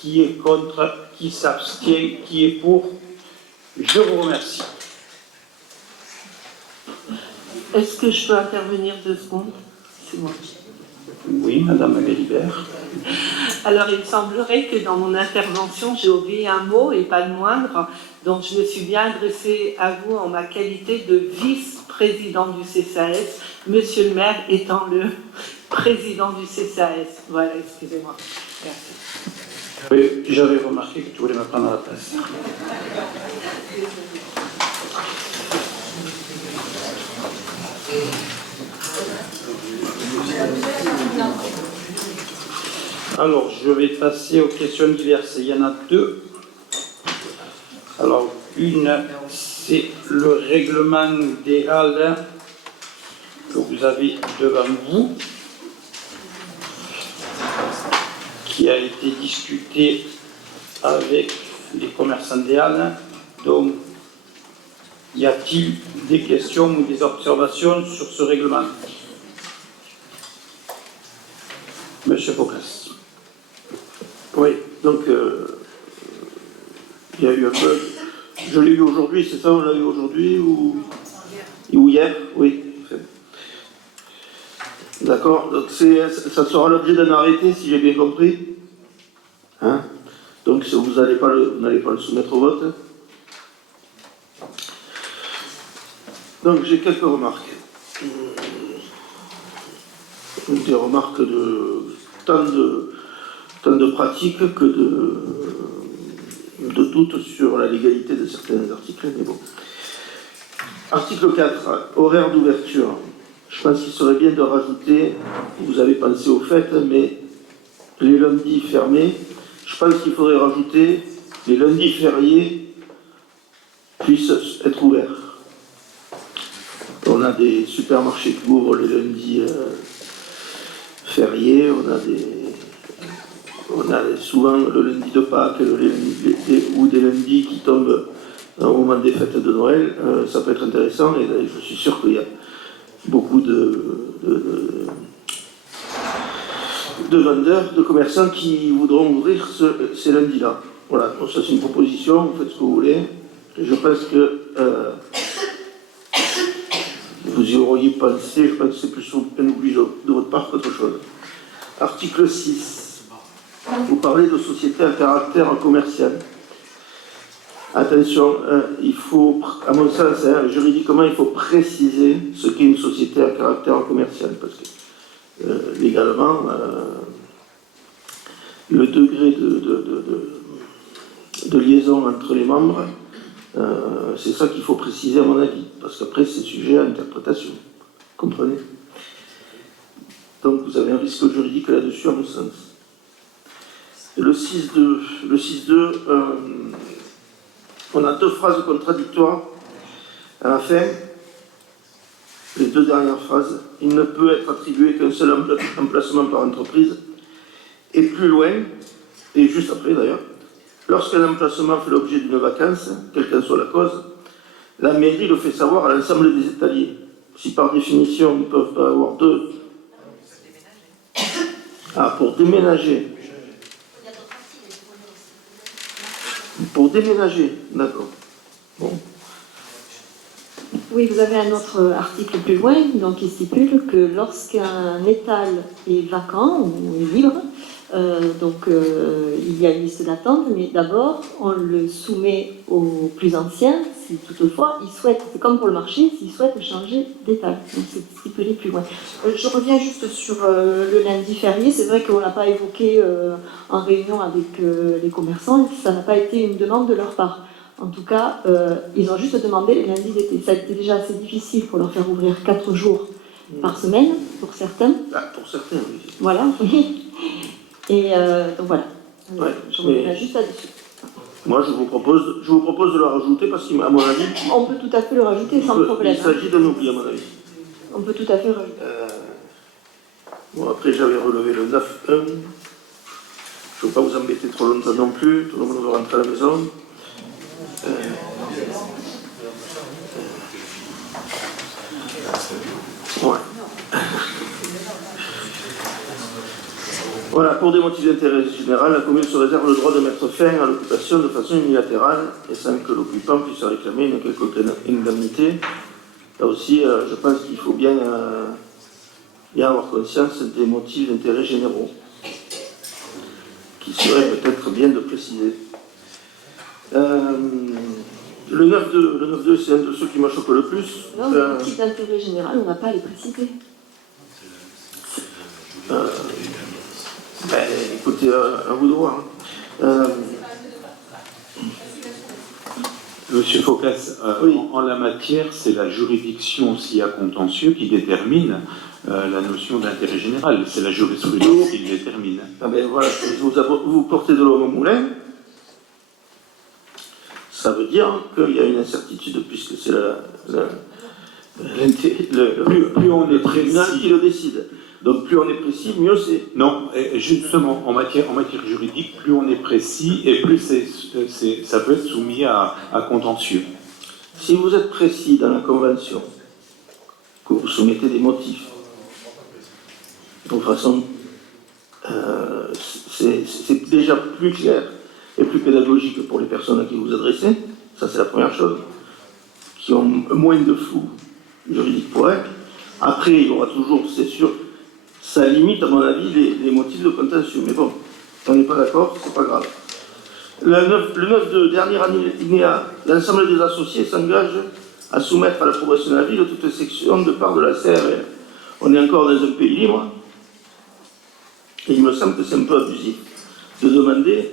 Qui est contre? Qui s'abstient? Qui est pour? Je vous remercie. Est-ce que je peux intervenir 2 secondes? C'est moi. Oui, Madame Gélibert. Alors, il semblerait que dans mon intervention, j'ai oublié un mot et pas le moindre. Donc, je me suis bien adressée à vous en ma qualité de vice-président du CCAS, Monsieur le maire étant le président du CCAS. Voilà, excusez-moi. Merci. Oui, j'avais remarqué que tu voulais me prendre à la place. Alors, je vais passer aux questions diverses. Il y en a 2. Alors, une, c'est le règlement des halles que vous avez devant vous, qui a été discuté avec les commerçants des halles. Donc, y a-t-il des questions ou des observations sur ce règlement? Monsieur Focas. Oui, donc il y a eu un peu. Je l'ai eu aujourd'hui, c'est ça, on l'a eu aujourd'hui ou hier? Oui. D'accord, donc ça sera l'objet d'un arrêté si j'ai bien compris. Hein? Donc vous n'allez pas le soumettre au vote. Donc j'ai quelques remarques. Des remarques tant de pratiques que de doutes sur la légalité de certains articles. Mais bon. Article 4, horaire d'ouverture. Je pense qu'il serait bien de rajouter, vous avez pensé au fait, mais les lundis fermés, je pense qu'il faudrait rajouter les lundis fériés puissent être ouverts. On a des supermarchés qui ouvrent les lundis fériés, on a souvent le lundi de Pâques ou des lundis qui tombent au moment des fêtes de Noël. Ça peut être intéressant et je suis sûr qu'il y a beaucoup de vendeurs, de commerçants qui voudront ouvrir ces lundis-là. Voilà, donc ça c'est une proposition, vous faites ce que vous voulez. Et je pense que vous y auriez pensé, je pense que c'est plus un oubli de votre part qu'autre chose. Article 6. Vous parlez de société à caractère commercial. Attention, il faut, à mon sens, juridiquement, il faut préciser ce qu'est une société à caractère commercial, parce que légalement, le degré de liaison entre les membres, c'est ça qu'il faut préciser à mon avis, parce qu'après c'est sujet à interprétation. Comprenez? Donc vous avez un risque juridique là-dessus à mon sens. Et le 6.2, on a deux phrases contradictoires à la fin. Les deux dernières phrases, il ne peut être attribué qu'un seul emplacement par entreprise. Et plus loin, et juste après d'ailleurs, lorsqu'un emplacement fait l'objet d'une vacance, quelle qu'en soit la cause, la mairie le fait savoir à l'ensemble des étaliers. Si par définition ils ne peuvent pas avoir deux. Ah, pour déménager. Pour déménager, d'accord. Bon. Oui, vous avez un autre article plus loin, donc qui stipule que lorsqu'un étal est vacant ou est libre, il y a une liste d'attente, mais d'abord on le soumet aux plus anciens, si toutefois ils souhaitent, c'est comme pour le marché, s'ils souhaitent changer d'étal. Donc c'est stipulé plus loin. Je reviens juste sur le lundi férié, c'est vrai qu'on ne l'a pas évoqué en réunion avec les commerçants, ça n'a pas été une demande de leur part. En tout cas, ils ont juste demandé les lundis d'été. Ça a été déjà assez difficile pour leur faire ouvrir 4 jours par semaine, pour certains. Ah, pour certains, oui. Voilà, oui. Et donc voilà, Ouais, je reviens juste là-dessus. Moi, je vous propose de le rajouter parce qu'à mon avis, On peut tout à fait le rajouter sans problème. il s'agit d'un oubli, à mon avis. On peut tout à fait le rajouter. Bon, après, j'avais relevé le 9.1. Je ne veux pas vous embêter trop longtemps non plus. Tout le monde va rentrer à la maison. Ouais. Voilà, pour des motifs d'intérêt général, la commune se réserve le droit de mettre fin à l'occupation de façon unilatérale et sans que l'occupant puisse réclamer une quelconque indemnité. Là aussi, je pense qu'il faut bien avoir conscience des motifs d'intérêt généraux, qui serait peut-être bien de préciser. Le 9.2, c'est un de ceux qui me choque le plus. Non, le motif d'intérêt général, on n'a pas à les préciser. Écoutez, à vous de voir. Monsieur Focas, Oui. en la matière, c'est la juridiction, s'il y a contentieux, qui détermine la notion d'intérêt général. C'est la jurisprudence qui le détermine. Ah ben voilà, vous portez de l'eau au moulin. Ça veut dire qu'il y a une incertitude, puisque c'est Plus on est tribunal précis. qui le décide. Donc plus on est précis, mieux c'est. Non, et justement, en matière juridique, plus on est précis et plus ça peut être soumis à contentieux. Si vous êtes précis dans la convention, que vous soumettez des motifs, de toute façon, c'est déjà plus clair et plus pédagogique pour les personnes à qui vous adressez, ça c'est la première chose, qui ont moins de flou juridique pour elles. Après, il y aura toujours, c'est sûr, ça limite à mon avis les motifs de contentieux, mais bon, si on n'est pas d'accord, c'est pas grave. Le 9 de dernier alinéa, l'ensemble des associés s'engagent à soumettre à l'approbation de la ville toute section de part de la CRR. On est encore dans un pays libre, et il me semble que c'est un peu abusif de demander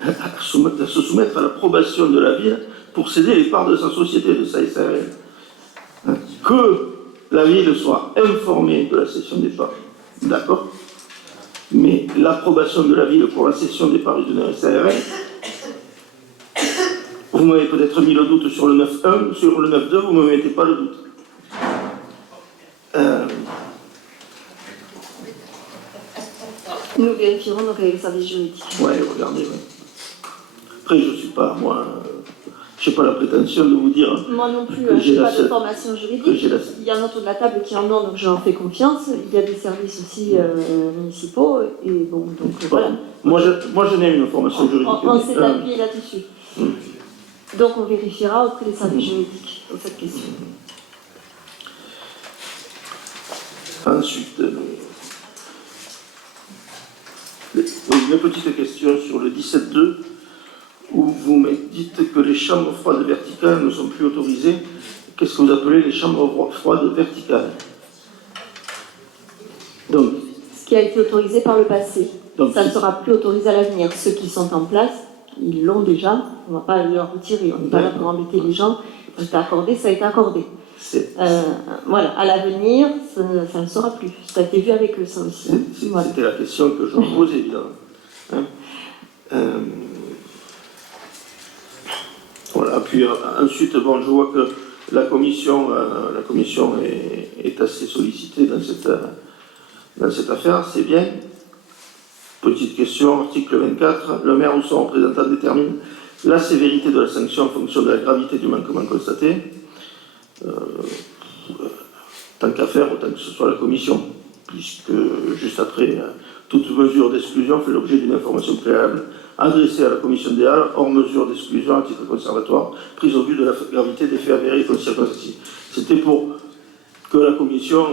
à se soumettre à l'approbation de la ville pour céder les parts de sa société, de sa SARL. Que la ville soit informée de la cession des parts, d'accord, mais l'approbation de la ville pour la cession des parts d'une SARL, vous m'avez peut-être mis le doute sur le 9.1, sur le 9.2, vous ne me mettez pas le doute. Nous vérifierons donc avec les services juridiques. Ouais, regardez, ouais. Après, je ne suis pas, moi, je n'ai pas la prétention de vous dire. Moi non plus, que je n'ai j'ai pas la de formation juridique. Il y en a autour de la table qui en ont, donc j'en fais confiance. Il y a des services aussi municipaux, et bon, donc voilà. Moi, je n'ai une formation juridique. On s'est appuyé là-dessus. Donc on vérifiera auprès des services juridiques sur cette question. Ensuite, une petite question sur le 17.2, où vous me dites que les chambres froides verticales ne sont plus autorisées. Qu'est-ce que vous appelez les chambres froides verticales? Donc, Ce qui a été autorisé par le passé. Donc, Ça ne sera plus autorisé à l'avenir. Ceux qui sont en place, ils l'ont déjà. On ne va pas leur retirer. On n'est pas là pour embêter les gens. Ça a été accordé, ça a été accordé. Voilà, à l'avenir, ça ne sera plus. Ça a été vu avec eux, ça aussi. Voilà. C'était la question que je me posais, évidemment. Voilà, puis ensuite, bon, je vois que la commission est assez sollicitée dans cette affaire, c'est bien. Petite question, article 24, le maire ou son représentant détermine la sévérité de la sanction en fonction de la gravité du manquement constaté. Tant qu'à faire, autant que ce soit la commission, puisque juste après, toute mesure d'exclusion fait l'objet d'une information préalable adressée à la commission des Halles, hors mesure d'exclusion à titre conservatoire, prise au vu de la gravité des faits avérés et circonstanciés. C'était pour que la commission...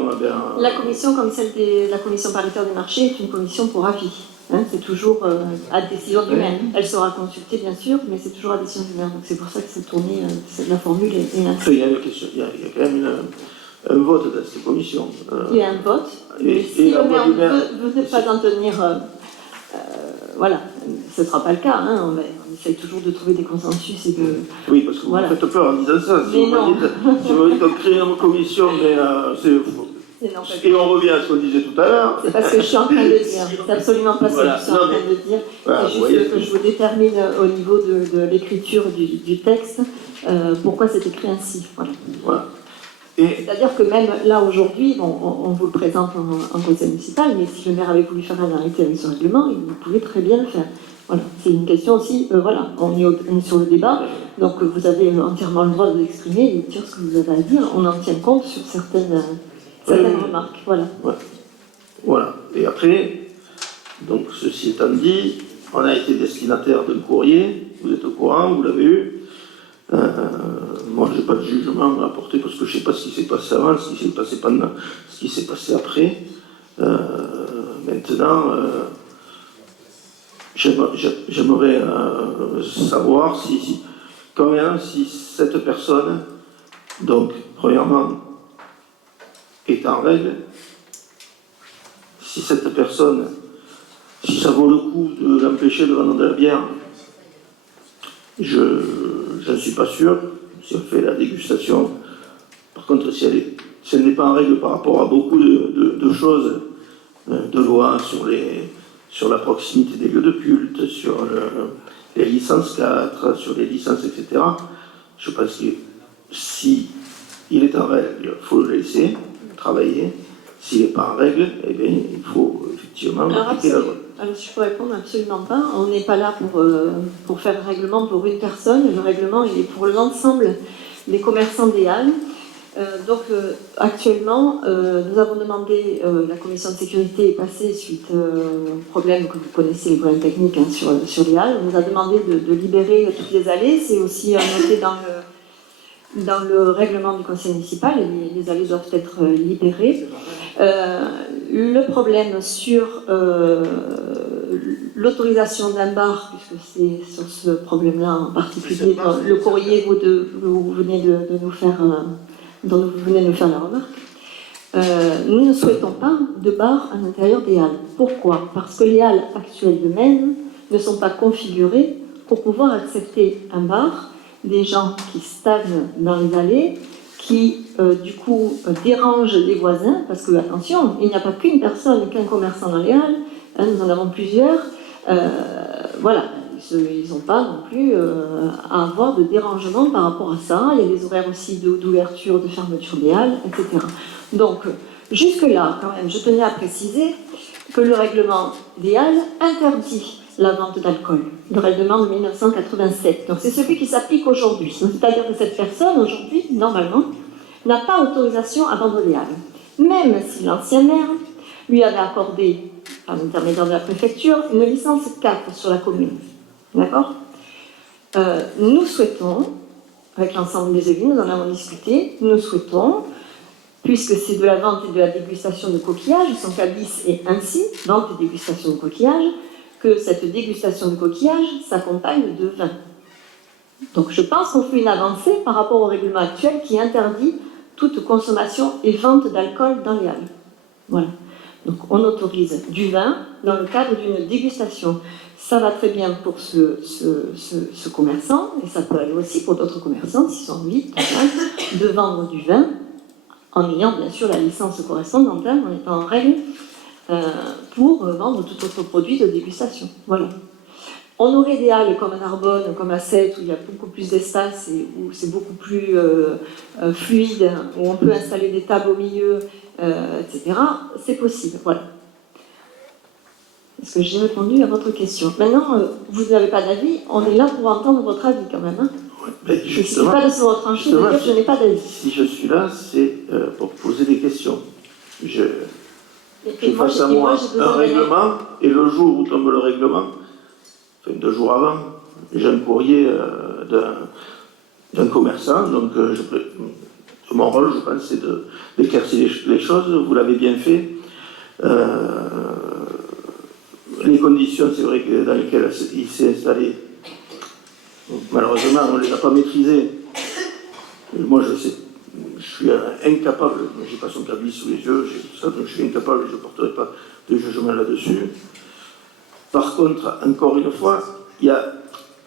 La commission, comme celle de la commission paritaire des marchés, est une commission pour avis. Hein, c'est toujours à décision du maire. Elle sera consultée, bien sûr, mais c'est toujours à décision du maire. Donc c'est pour ça que cette tournée, la formule est ainsi. Il y a une question, il y a quand même un vote dans cette commission. Il y a un vote. Et si le maire ne veut pas en tenir... voilà, ce ne sera pas le cas. Hein. On essaye toujours de trouver des consensus et de... Oui, parce que vous me faites peur en disant ça. Si vous me dites qu'on crée une commission, mais c'est... Et on revient à ce qu'on disait tout à l'heure. C'est parce que je suis en train de dire. C'est absolument pas ce que je suis en train de dire. Voilà, c'est juste que je vous détermine au niveau de l'écriture du texte pourquoi c'est écrit ainsi. Voilà. C'est-à-dire que même là aujourd'hui, on vous le présente en conseil municipal, mais si le maire avait voulu faire un arrêté avec ce règlement, il pouvait très bien le faire. Voilà. C'est une question aussi, voilà, on est sur le débat, donc vous avez entièrement le droit de l'exprimer et de dire ce que vous avez à dire. On en tient compte sur certaines remarques. Voilà. Voilà. Et après, donc ceci étant dit, on a été destinataire d'un courrier, vous êtes au courant, vous l'avez eu. Moi, je n'ai pas de jugement à apporter parce que je ne sais pas ce qui s'est passé avant, ce qui s'est passé pendant, ce qui s'est passé après. Maintenant, j'aimerais savoir quand même, si cette personne, donc, premièrement, est en règle, si cette personne, si ça vaut le coup de l'empêcher de vendre de la bière, je ne suis pas sûr, si on fait la dégustation. Par contre, si elle n'est pas en règle par rapport à beaucoup de choses, de lois sur la proximité des lieux de culte, sur les licences 4, sur les licences, etc., je pense que si il est en règle, il faut le laisser travailler. S'il n'est pas en règle, eh bien, il faut effectivement appliquer la loi. Alors, si je peux répondre, absolument pas. On n'est pas là pour faire un règlement pour une personne. Le règlement, il est pour l'ensemble des commerçants des Halles. Actuellement, nous avons demandé, la commission de sécurité est passée suite au problème que vous connaissez, les problèmes techniques sur les Halles. On nous a demandé de libérer toutes les allées. C'est aussi noté dans le règlement du conseil municipal, les allées doivent être libérées. Le problème sur l'autorisation d'un bar, puisque c'est sur ce problème-là en particulier, le courrier vous venez de nous faire, dont vous venez de nous faire la remarque, nous ne souhaitons pas de bar à l'intérieur des halles. Pourquoi? Parce que les halles actuelles de Maine ne sont pas configurées pour pouvoir accepter un bar, des gens qui stagnent dans les allées, qui du coup dérangent les voisins, parce que attention, il n'y a pas qu'une personne, qu'un commerçant dans les halles, hein, nous en avons plusieurs, voilà, ils n'ont pas non plus à avoir de dérangement par rapport à ça. Il y a des horaires aussi d'ouverture, de fermeture des halles, etc. Donc jusque-là, quand même, je tenais à préciser que le règlement des halles interdit la vente d'alcool, le règlement de 1987. Donc c'est celui qui s'applique aujourd'hui. C'est-à-dire que cette personne, aujourd'hui, normalement, n'a pas autorisation à vendre les halles. Même si l'ancien maire lui avait accordé, par l'intermédiaire de la préfecture, une licence 4 sur la commune. D'accord ? Nous souhaitons, avec l'ensemble des élus, nous en avons discuté, nous souhaitons, puisque c'est de la vente et de la dégustation de coquillages, son cabis est ainsi, vente et dégustation de coquillages, que cette dégustation de coquillages s'accompagne de vin. Donc je pense qu'on fait une avancée par rapport au règlement actuel qui interdit toute consommation et vente d'alcool dans les halles. Voilà. Donc on autorise du vin dans le cadre d'une dégustation. Ça va très bien pour ce commerçant, et ça peut aller aussi pour d'autres commerçants, s'ils ont envie de vendre du vin, en ayant bien sûr la licence correspondante, hein, en étant en règle, pour vendre tout autre produit de dégustation. Voilà. On aurait des halles comme à Narbonne, comme à Sète, où il y a beaucoup plus d'espace et où c'est beaucoup plus fluide, où on peut installer des tables au milieu, etc. C'est possible, voilà. Est-ce que j'ai répondu à votre question? Maintenant, vous n'avez pas d'avis, on est là pour entendre votre avis quand même. Hein. Mais Il ne suffit pas de se retrancher de dire que je n'ai pas d'avis. Si je suis là, c'est pour poser des questions. J'ai face à j'ai moi besoin un règlement, et le jour où tombe le règlement, enfin 2 jours avant, j'ai un courrier d'un commerçant, donc mon rôle, je pense, c'est d'éclaircir les choses. Vous l'avez bien fait. Les conditions, c'est vrai que dans lesquelles il s'est installé, malheureusement, on ne les a pas maîtrisées. Moi, je suis incapable, je n'ai pas son cabis sous les yeux, donc je suis incapable, je ne porterai pas de jugement là-dessus. Par contre, encore une fois, il y a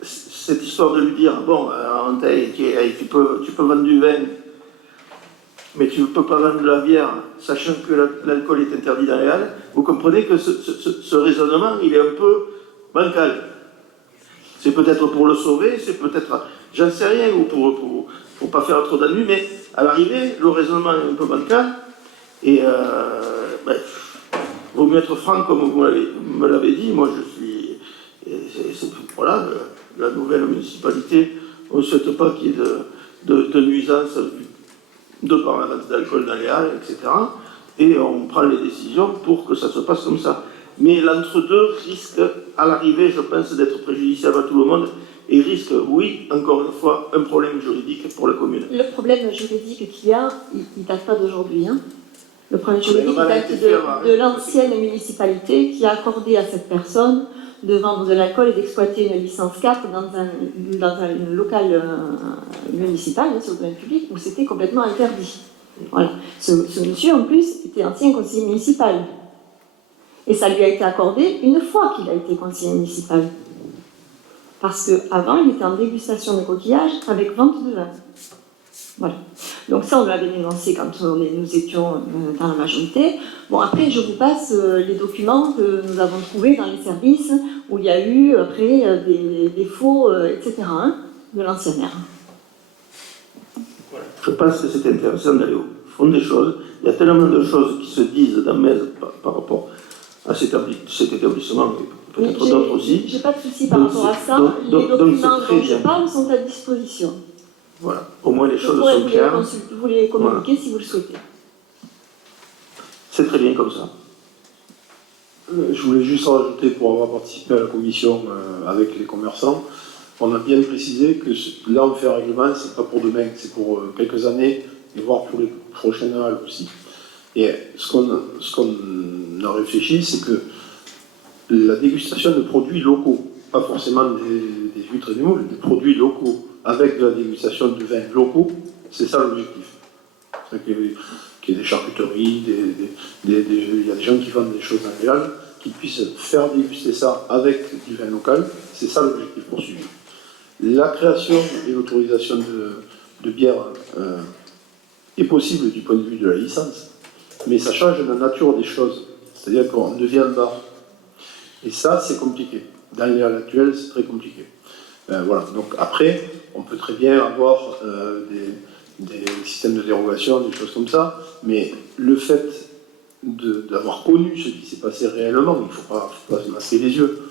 cette histoire de lui dire, bon, tu peux vendre du vin, mais tu ne peux pas vendre de la bière, sachant que l'alcool est interdit dans les halles. Vous comprenez que ce raisonnement, il est un peu bancal. C'est peut-être pour le sauver, c'est peut-être, j'en sais rien, ou pour pas faire trop d'ennuis, mais à l'arrivée, le raisonnement est un peu bancal, et vaut mieux être franc, comme vous me l'avez dit. Moi, je suis, voilà, la nouvelle municipalité, on ne souhaite pas qu'il y ait de nuisances de par la vente d'alcool dans les halles, etc. Et on prend les décisions pour que ça se passe comme ça. Mais l'entre-deux risque, à l'arrivée, je pense, d'être préjudiciable à tout le monde, et risque, oui, encore une fois, un problème juridique pour la commune. Le problème juridique qu'il y a, il ne date pas d'aujourd'hui. Hein. Le problème juridique date de l'ancienne municipalité qui a accordé à cette personne de vendre de l'alcool et d'exploiter une licence 4 dans un local municipal, sur le domaine public, où c'était complètement interdit. Voilà. Ce monsieur, en plus, était ancien conseiller municipal. Et ça lui a été accordé une fois qu'il a été conseiller municipal. Parce qu'avant, il était en dégustation de coquillages avec vente de vin. Voilà. Donc ça, on l'avait dénoncé quand nous étions dans la majorité. Bon, après, je vous passe les documents que nous avons trouvés dans les services où il y a eu, après, des faux, etc., hein, de l'ancien maire. Voilà. Je pense que c'est intéressant d'aller au fond des choses. Il y a tellement de choses qui se disent dans Metz par rapport à cet établissement, et peut-être d'autres aussi. J'ai pas de souci par rapport à ça. Les documents dont je parle sont à disposition. Voilà, au moins les choses sont claires. Vous les communiquer voilà. Si vous le souhaitez. C'est très bien comme ça. Je voulais juste rajouter, pour avoir participé à la commission avec les commerçants, on a bien précisé que là on fait un règlement, c'est pas pour demain, c'est pour quelques années, et voire pour les prochaines halles aussi. Et ce qu'on a réfléchi, c'est que la dégustation de produits locaux, pas forcément des huîtres et des moules, des produits locaux, avec de la dégustation de vins locaux, c'est ça l'objectif. Qu'il y ait des charcuteries, il y a des gens qui vendent des choses dans les halles, qui puissent faire déguster ça avec du vin local, c'est ça l'objectif poursuivi. La création et l'autorisation de bière est possible du point de vue de la licence, mais ça change la nature des choses, c'est-à-dire qu'on devient un bar. Et ça, c'est compliqué. Dans les halles actuelles, c'est très compliqué. Voilà. Donc après, on peut très bien avoir des systèmes de dérogation, des choses comme ça, mais le fait d'avoir connu ce qui s'est passé réellement, il ne faut pas se masquer les yeux.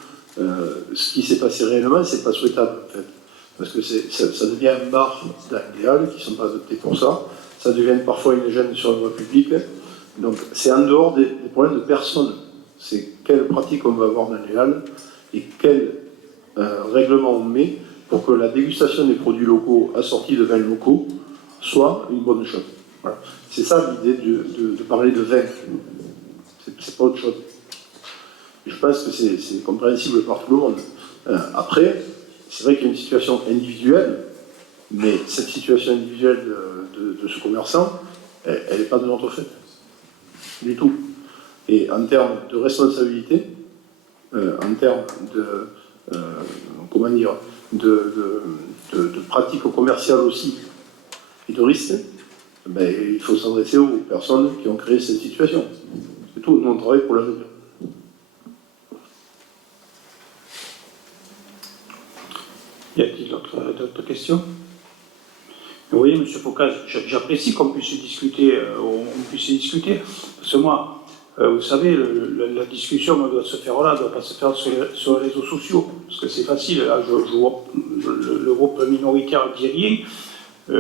Ce qui s'est passé réellement, c'est pas souhaitable en fait. Parce que ça devient un bar dans les halles qui ne sont pas adaptés pour ça. Ça devient parfois une gêne sur la voie publique. Donc c'est en dehors des problèmes de personnes. C'est quelles pratiques on va avoir dans les halles et quel règlement on met pour que la dégustation des produits locaux assortis de vins locaux soit une bonne chose. Voilà. C'est ça l'idée de parler de vin. C'est pas autre chose. Je pense que c'est compréhensible par tout le monde. Après, c'est vrai qu'il y a une situation individuelle, mais cette situation individuelle de ce commerçant, elle n'est pas de notre fait. Du tout. Et en termes de responsabilité, en termes de, comment dire, de pratiques commerciales aussi, et de risques, ben, il faut s'adresser aux personnes qui ont créé cette situation. C'est tout, nous on travaille pour l'avenir. Y a-t-il d'autres questions? Vous voyez, M. Foucault, j'apprécie qu'on puisse discuter, parce que moi, vous savez, la discussion doit se faire là, elle ne doit pas se faire sur les réseaux sociaux, parce que c'est facile, là, je vois le groupe minoritaire ne dit rien.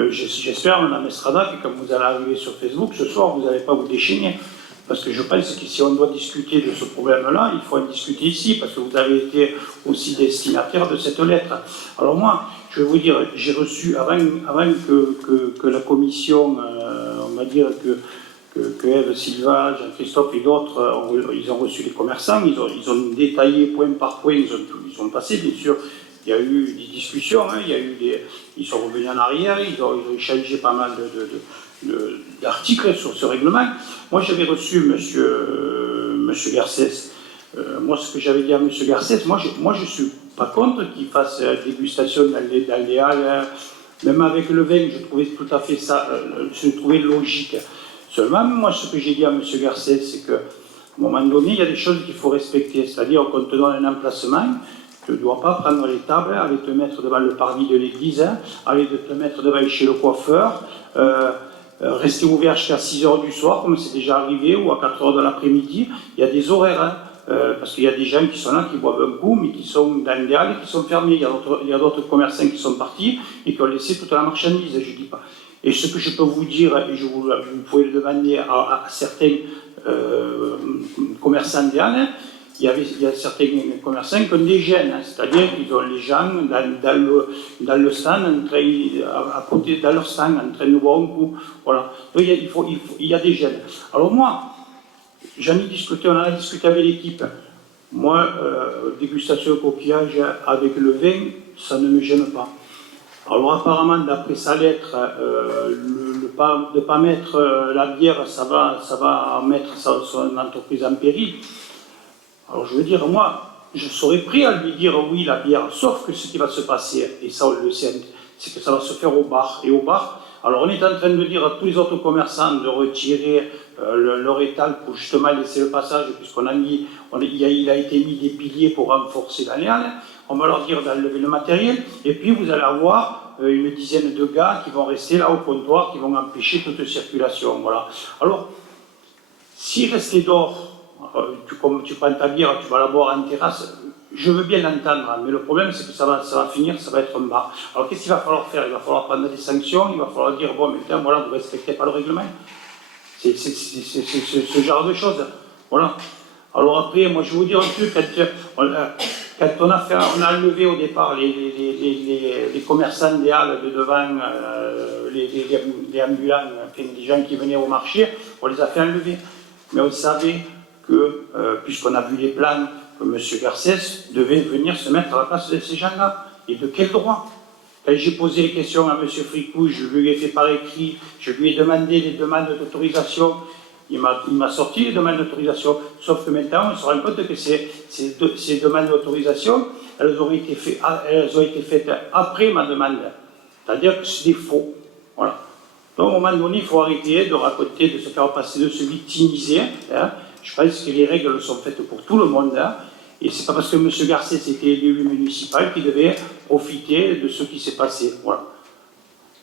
J'espère, Mme Estrada, que quand vous allez arriver sur Facebook ce soir, vous n'allez pas vous déchaîner. Parce que je pense que si on doit discuter de ce problème-là, il faut en discuter ici, parce que vous avez été aussi destinataire de cette lettre. Alors moi, je vais vous dire, j'ai reçu, avant que la commission, on va dire que Ève, Sylvain, Jean-Christophe et d'autres, ils ont reçu les commerçants, ils ont détaillé point par point, ils ont passé, bien sûr. Il y a eu des discussions, hein, ils sont revenus en arrière, ils ont échangé pas mal d'articles sur ce règlement. Moi, j'avais reçu M. Garcès. Moi, ce que j'avais dit à M. Garcès, moi, je ne suis pas contre qu'il fasse dégustation dans les halles. Même avec le vin, je trouvais tout à fait ça, je trouvais logique. Seulement, moi, ce que j'ai dit à M. Garcès, c'est qu'à un moment donné, il y a des choses qu'il faut respecter. C'est-à-dire, quand on te donne un emplacement, tu ne dois pas prendre les tables, aller te mettre devant le parvis de l'église, hein, aller te mettre devant chez le coiffeur, rester ouvert jusqu'à 6 h du soir, comme c'est déjà arrivé, ou à 4 h de l'après-midi. Il y a des horaires, hein, parce qu'il y a des gens qui sont là, qui boivent un coup, mais qui sont dans les halles, qui sont fermés. Il y a d'autres commerçants qui sont partis et qui ont laissé toute la marchandise, je ne dis pas. Et ce que je peux vous dire, et vous pouvez le demander à certains commerçants des halles, il y a certains commerçants qui ont des gènes, hein, c'est-à-dire qu'ils ont les gens dans le stand, à côté dans leur stand, en train de boire un coup. Voilà. Donc, il y a des gènes. Alors moi, j'en ai discuté, on en a discuté avec l'équipe. Moi, dégustation de coquillage avec le vin, ça ne me gêne pas. Alors apparemment, d'après sa lettre, de ne pas mettre la bière, ça va mettre son entreprise en péril. Alors je veux dire, moi, je serais prêt à lui dire oui, la bière, sauf que ce qui va se passer, et ça on le sait, c'est que ça va se faire au bar. Et au bar, alors on est en train de dire à tous les autres commerçants de retirer leur étal pour justement laisser le passage, puisqu'on a mis, il a été mis des piliers pour renforcer la liane. On va leur dire d'enlever le matériel, et puis vous allez avoir une dizaine de gars qui vont rester là au comptoir, qui vont empêcher toute circulation. Voilà. Alors, s'il restait dehors, comme tu prends ta bière, tu vas la boire en terrasse, je veux bien l'entendre, mais le problème c'est que ça va finir, ça va être un bar. Alors qu'est-ce qu'il va falloir faire? Il va falloir prendre des sanctions, il va falloir dire, bon, mais voilà, vous ne respectez pas le règlement. C'est ce genre de choses. Voilà. Alors après, moi je vais vous dire un truc, quand on a enlevé au départ les commerçants des halles de devant, les ambulants, enfin, les gens qui venaient au marché, on les a fait enlever. Mais on savait que, puisqu'on a vu les plans, que M. Garcès devait venir se mettre à la place de ces gens-là. Et de quel droit? Quand j'ai posé les questions à M. Fricou, je lui ai fait par écrit, je lui ai demandé les demandes d'autorisation, il m'a sorti les demandes d'autorisation, sauf que maintenant on se rend compte que ces demandes d'autorisation, elles ont été faites après ma demande. C'est-à-dire que c'est des faux. Voilà. Donc, à un moment donné, il faut arrêter de raconter, de se faire passer, de se victimiser. Hein. Je pense que les règles sont faites pour tout le monde. Hein. Et ce n'est pas parce que M. Garcès était élu municipal qu'il devait profiter de ce qui s'est passé. Voilà.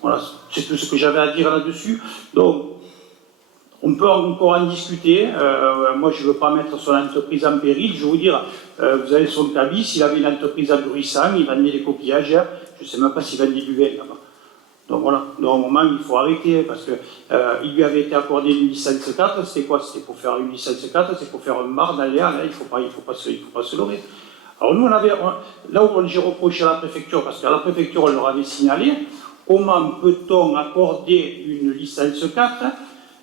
Voilà. C'est tout ce que j'avais à dire là-dessus. Donc, on peut encore en discuter. Moi, je ne veux pas mettre son entreprise en péril. Je vais vous dire, vous avez son cabis, s'il avait une entreprise à Bruissant, il vendait des coquillages. Je ne sais même pas s'il vendait du vin là-bas. Donc voilà, donc, au moment il faut arrêter, parce qu'il lui avait été accordé une licence 4, c'était quoi? C'était pour faire une licence 4, c'est pour faire un bar dans les halles, il ne faut pas se leurrer. Alors nous, là où j'ai reproché à la préfecture, parce qu'à la préfecture, on leur avait signalé, comment peut-on accorder une licence 4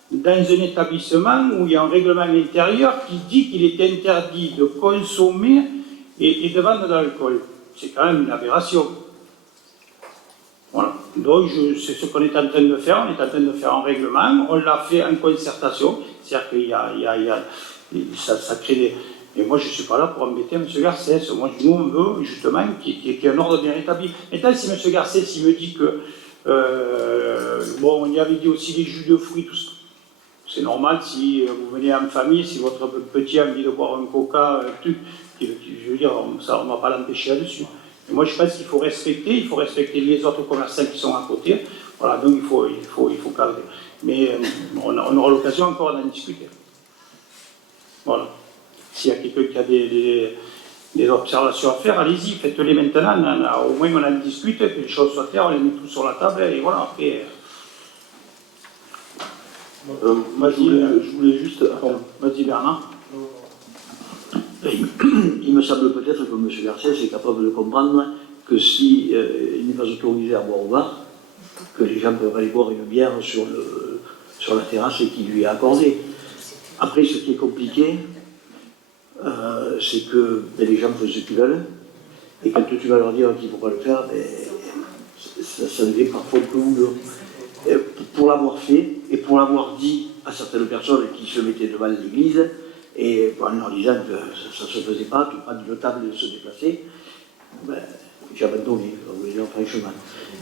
dans un établissement où il y a un règlement intérieur qui dit qu'il est interdit de consommer et de vendre de l'alcool? C'est quand même une aberration. Voilà. Donc, c'est ce qu'on est en train de faire. On est en train de faire un règlement. On l'a fait en concertation. C'est-à-dire qu'il y a ça crée des... Et moi, je ne suis pas là pour embêter M. Garcès. Moi, nous, on veut justement qu'il y ait un ordre bien établi. Maintenant, si M. Garcès, il me dit que... bon, on y avait dit aussi les jus de fruits, tout ça. C'est normal si vous venez en famille, si votre petit a envie de boire un coca, je veux dire, ça, on ne va pas l'empêcher là-dessus. Et moi, je pense qu'il faut respecter les autres commerçants qui sont à côté. Voilà, donc il faut garder. Mais on aura l'occasion encore d'en discuter. Voilà. S'il y a quelqu'un qui a des observations à faire, allez-y, faites-les maintenant. Au moins, on en discute, que les choses soient claires, on les met tout sur la table, et voilà, après... Moi, je voulais juste... Vas-y, Bernard. Il me semble peut-être que M. Garcès est capable de comprendre que si il n'est pas autorisé à boire au bar, que les gens peuvent aller boire une bière sur la terrasse qui lui est accordée. Après, ce qui est compliqué, c'est que les gens font ce qu'ils veulent, et quand tu vas leur dire qu'il ne faut pas le faire, ça devient parfois un peu houleux. Pour l'avoir fait, et pour l'avoir dit à certaines personnes qui se mettaient devant l'église, et en leur disant que ça ne se faisait pas, tout pas de table de se déplacer, j'ai abandonné, franchement.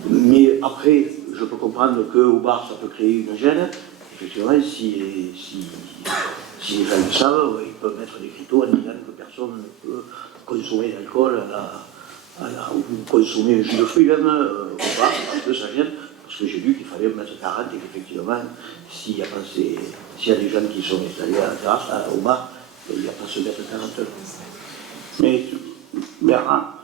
Mais après, je peux comprendre qu'au bar, ça peut créer une gêne. Effectivement, si les gens le savent, ils peuvent mettre des critères en disant que personne ne peut consommer d'alcool ou consommer le jus de fruits même au bar, parce que ça gêne. Parce que j'ai lu qu'il fallait mettre 40 et qu'effectivement, s'il y a des gens qui sont installés à la terrasse, au bar, il n'y a pas à se mettre 40 heures. Mais Bernard,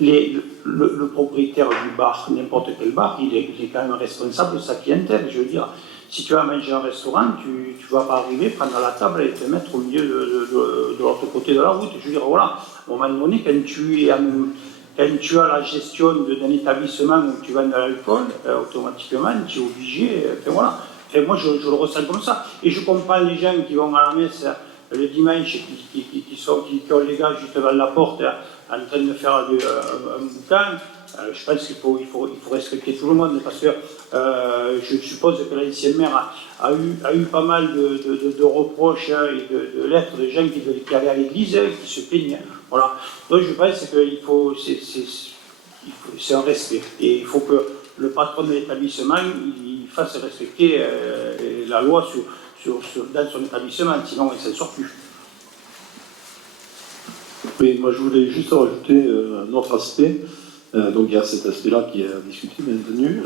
le propriétaire du bar, n'importe quel bar, il est quand même responsable de sa clientèle. Je veux dire, si tu vas manger un restaurant, tu ne vas pas arriver, prendre la table et te mettre au milieu de l'autre côté de la route. Je veux dire, voilà, à un moment donné, quand tu as la gestion d'un établissement où tu vends de l'alcool, automatiquement, tu es obligé. Voilà. Moi, je le ressens comme ça. Et je comprends les gens qui vont à la messe le dimanche, qui ont les gars juste devant la porte en train de faire un bouquin. Je pense qu'il faut respecter tout le monde, parce que je suppose que l'ancien maire a eu pas mal de reproches et de lettres de gens qui allaient à l'église, qui se plaignent. Voilà. Donc je pense que c'est un respect. Et il faut que le patron de l'établissement il fasse respecter la loi dans son établissement, sinon il ne s'en sort plus. Oui, moi je voulais juste rajouter un autre aspect. Donc il y a cet aspect-là qui est à discuter, bien entendu.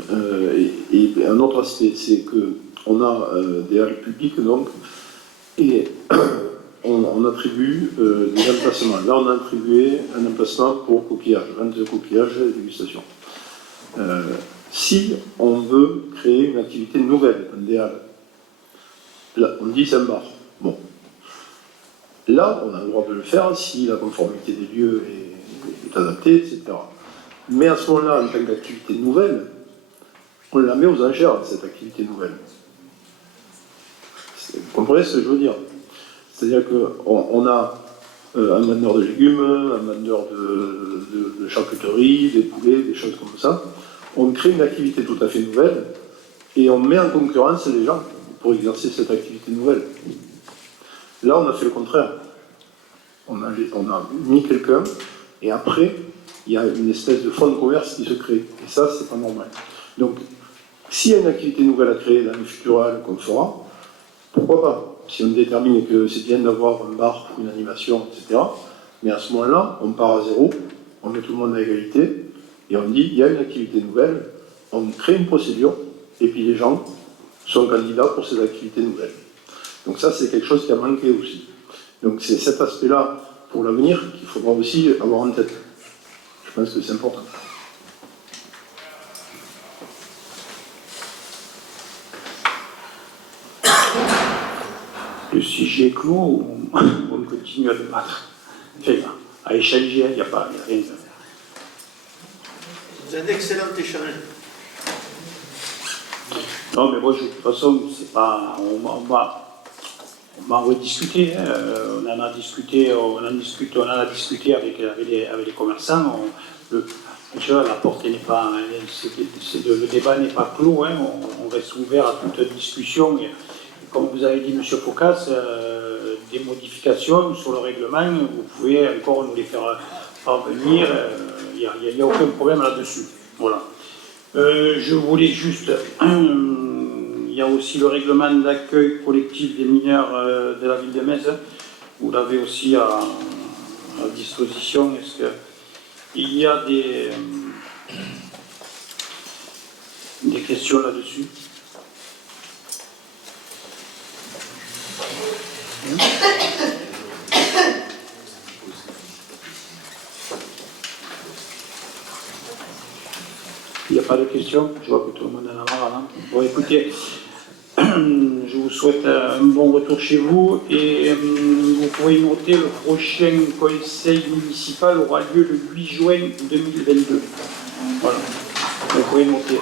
Et un autre aspect, c'est qu'on a des halles publiques, donc, et on attribue des emplacements. Là, on a attribué un emplacement pour coquillage, vente de coquillage et dégustation. Si on veut créer une activité nouvelle dans des halles, là, on dit c'est un bar. Bon. Là, on a le droit de le faire si la conformité des lieux est adaptée, etc. Mais à ce moment-là, en tant qu'activité nouvelle, on la met aux enchères, cette activité nouvelle. Vous comprenez ce que je veux dire? C'est-à-dire qu'on a un vendeur de légumes, un vendeur de charcuterie, des poulets, des choses comme ça. On crée une activité tout à fait nouvelle et on met en concurrence les gens pour exercer cette activité nouvelle. Là, on a fait le contraire. On a mis quelqu'un et après, il y a une espèce de fonds de commerce qui se crée. Et ça, c'est pas normal. Donc, s'il y a une activité nouvelle à créer dans le futur hall qu'on fera, pourquoi pas? Si on détermine que c'est bien d'avoir un bar pour une animation, etc. Mais à ce moment-là, on part à zéro, on met tout le monde à égalité, et on dit, il y a une activité nouvelle, on crée une procédure, et puis les gens sont candidats pour ces activités nouvelles. Donc ça, c'est quelque chose qui a manqué aussi. Donc c'est cet aspect-là, pour l'avenir, qu'il faudra aussi avoir en tête. Je pense que c'est important. Le sujet est clos, on continue à débattre. Enfin, à échanger, il n'y a rien de faire. C'est un excellent échange. Non, mais moi, de toute façon, c'est pas. On va en rediscuter. On en a discuté avec les commerçants. La porte n'est pas. Le débat n'est pas clos. On reste ouvert à toute discussion. Et comme vous avez dit, M. Foucasse, des modifications sur le règlement, vous pouvez encore nous les faire parvenir. Il n'y a aucun problème là-dessus. Voilà. Je voulais juste... il y a aussi le règlement d'accueil collectif des mineurs de la ville de Metz. Vous l'avez aussi à disposition. Est-ce qu'il y a des questions là-dessus? Il n'y a pas de questions? Je vois que tout le monde en a marre. Hein. Bon, écoutez, je vous souhaite un bon retour chez vous et vous pouvez noter le prochain conseil municipal aura lieu le 8 juin 2022. Voilà, vous pouvez noter.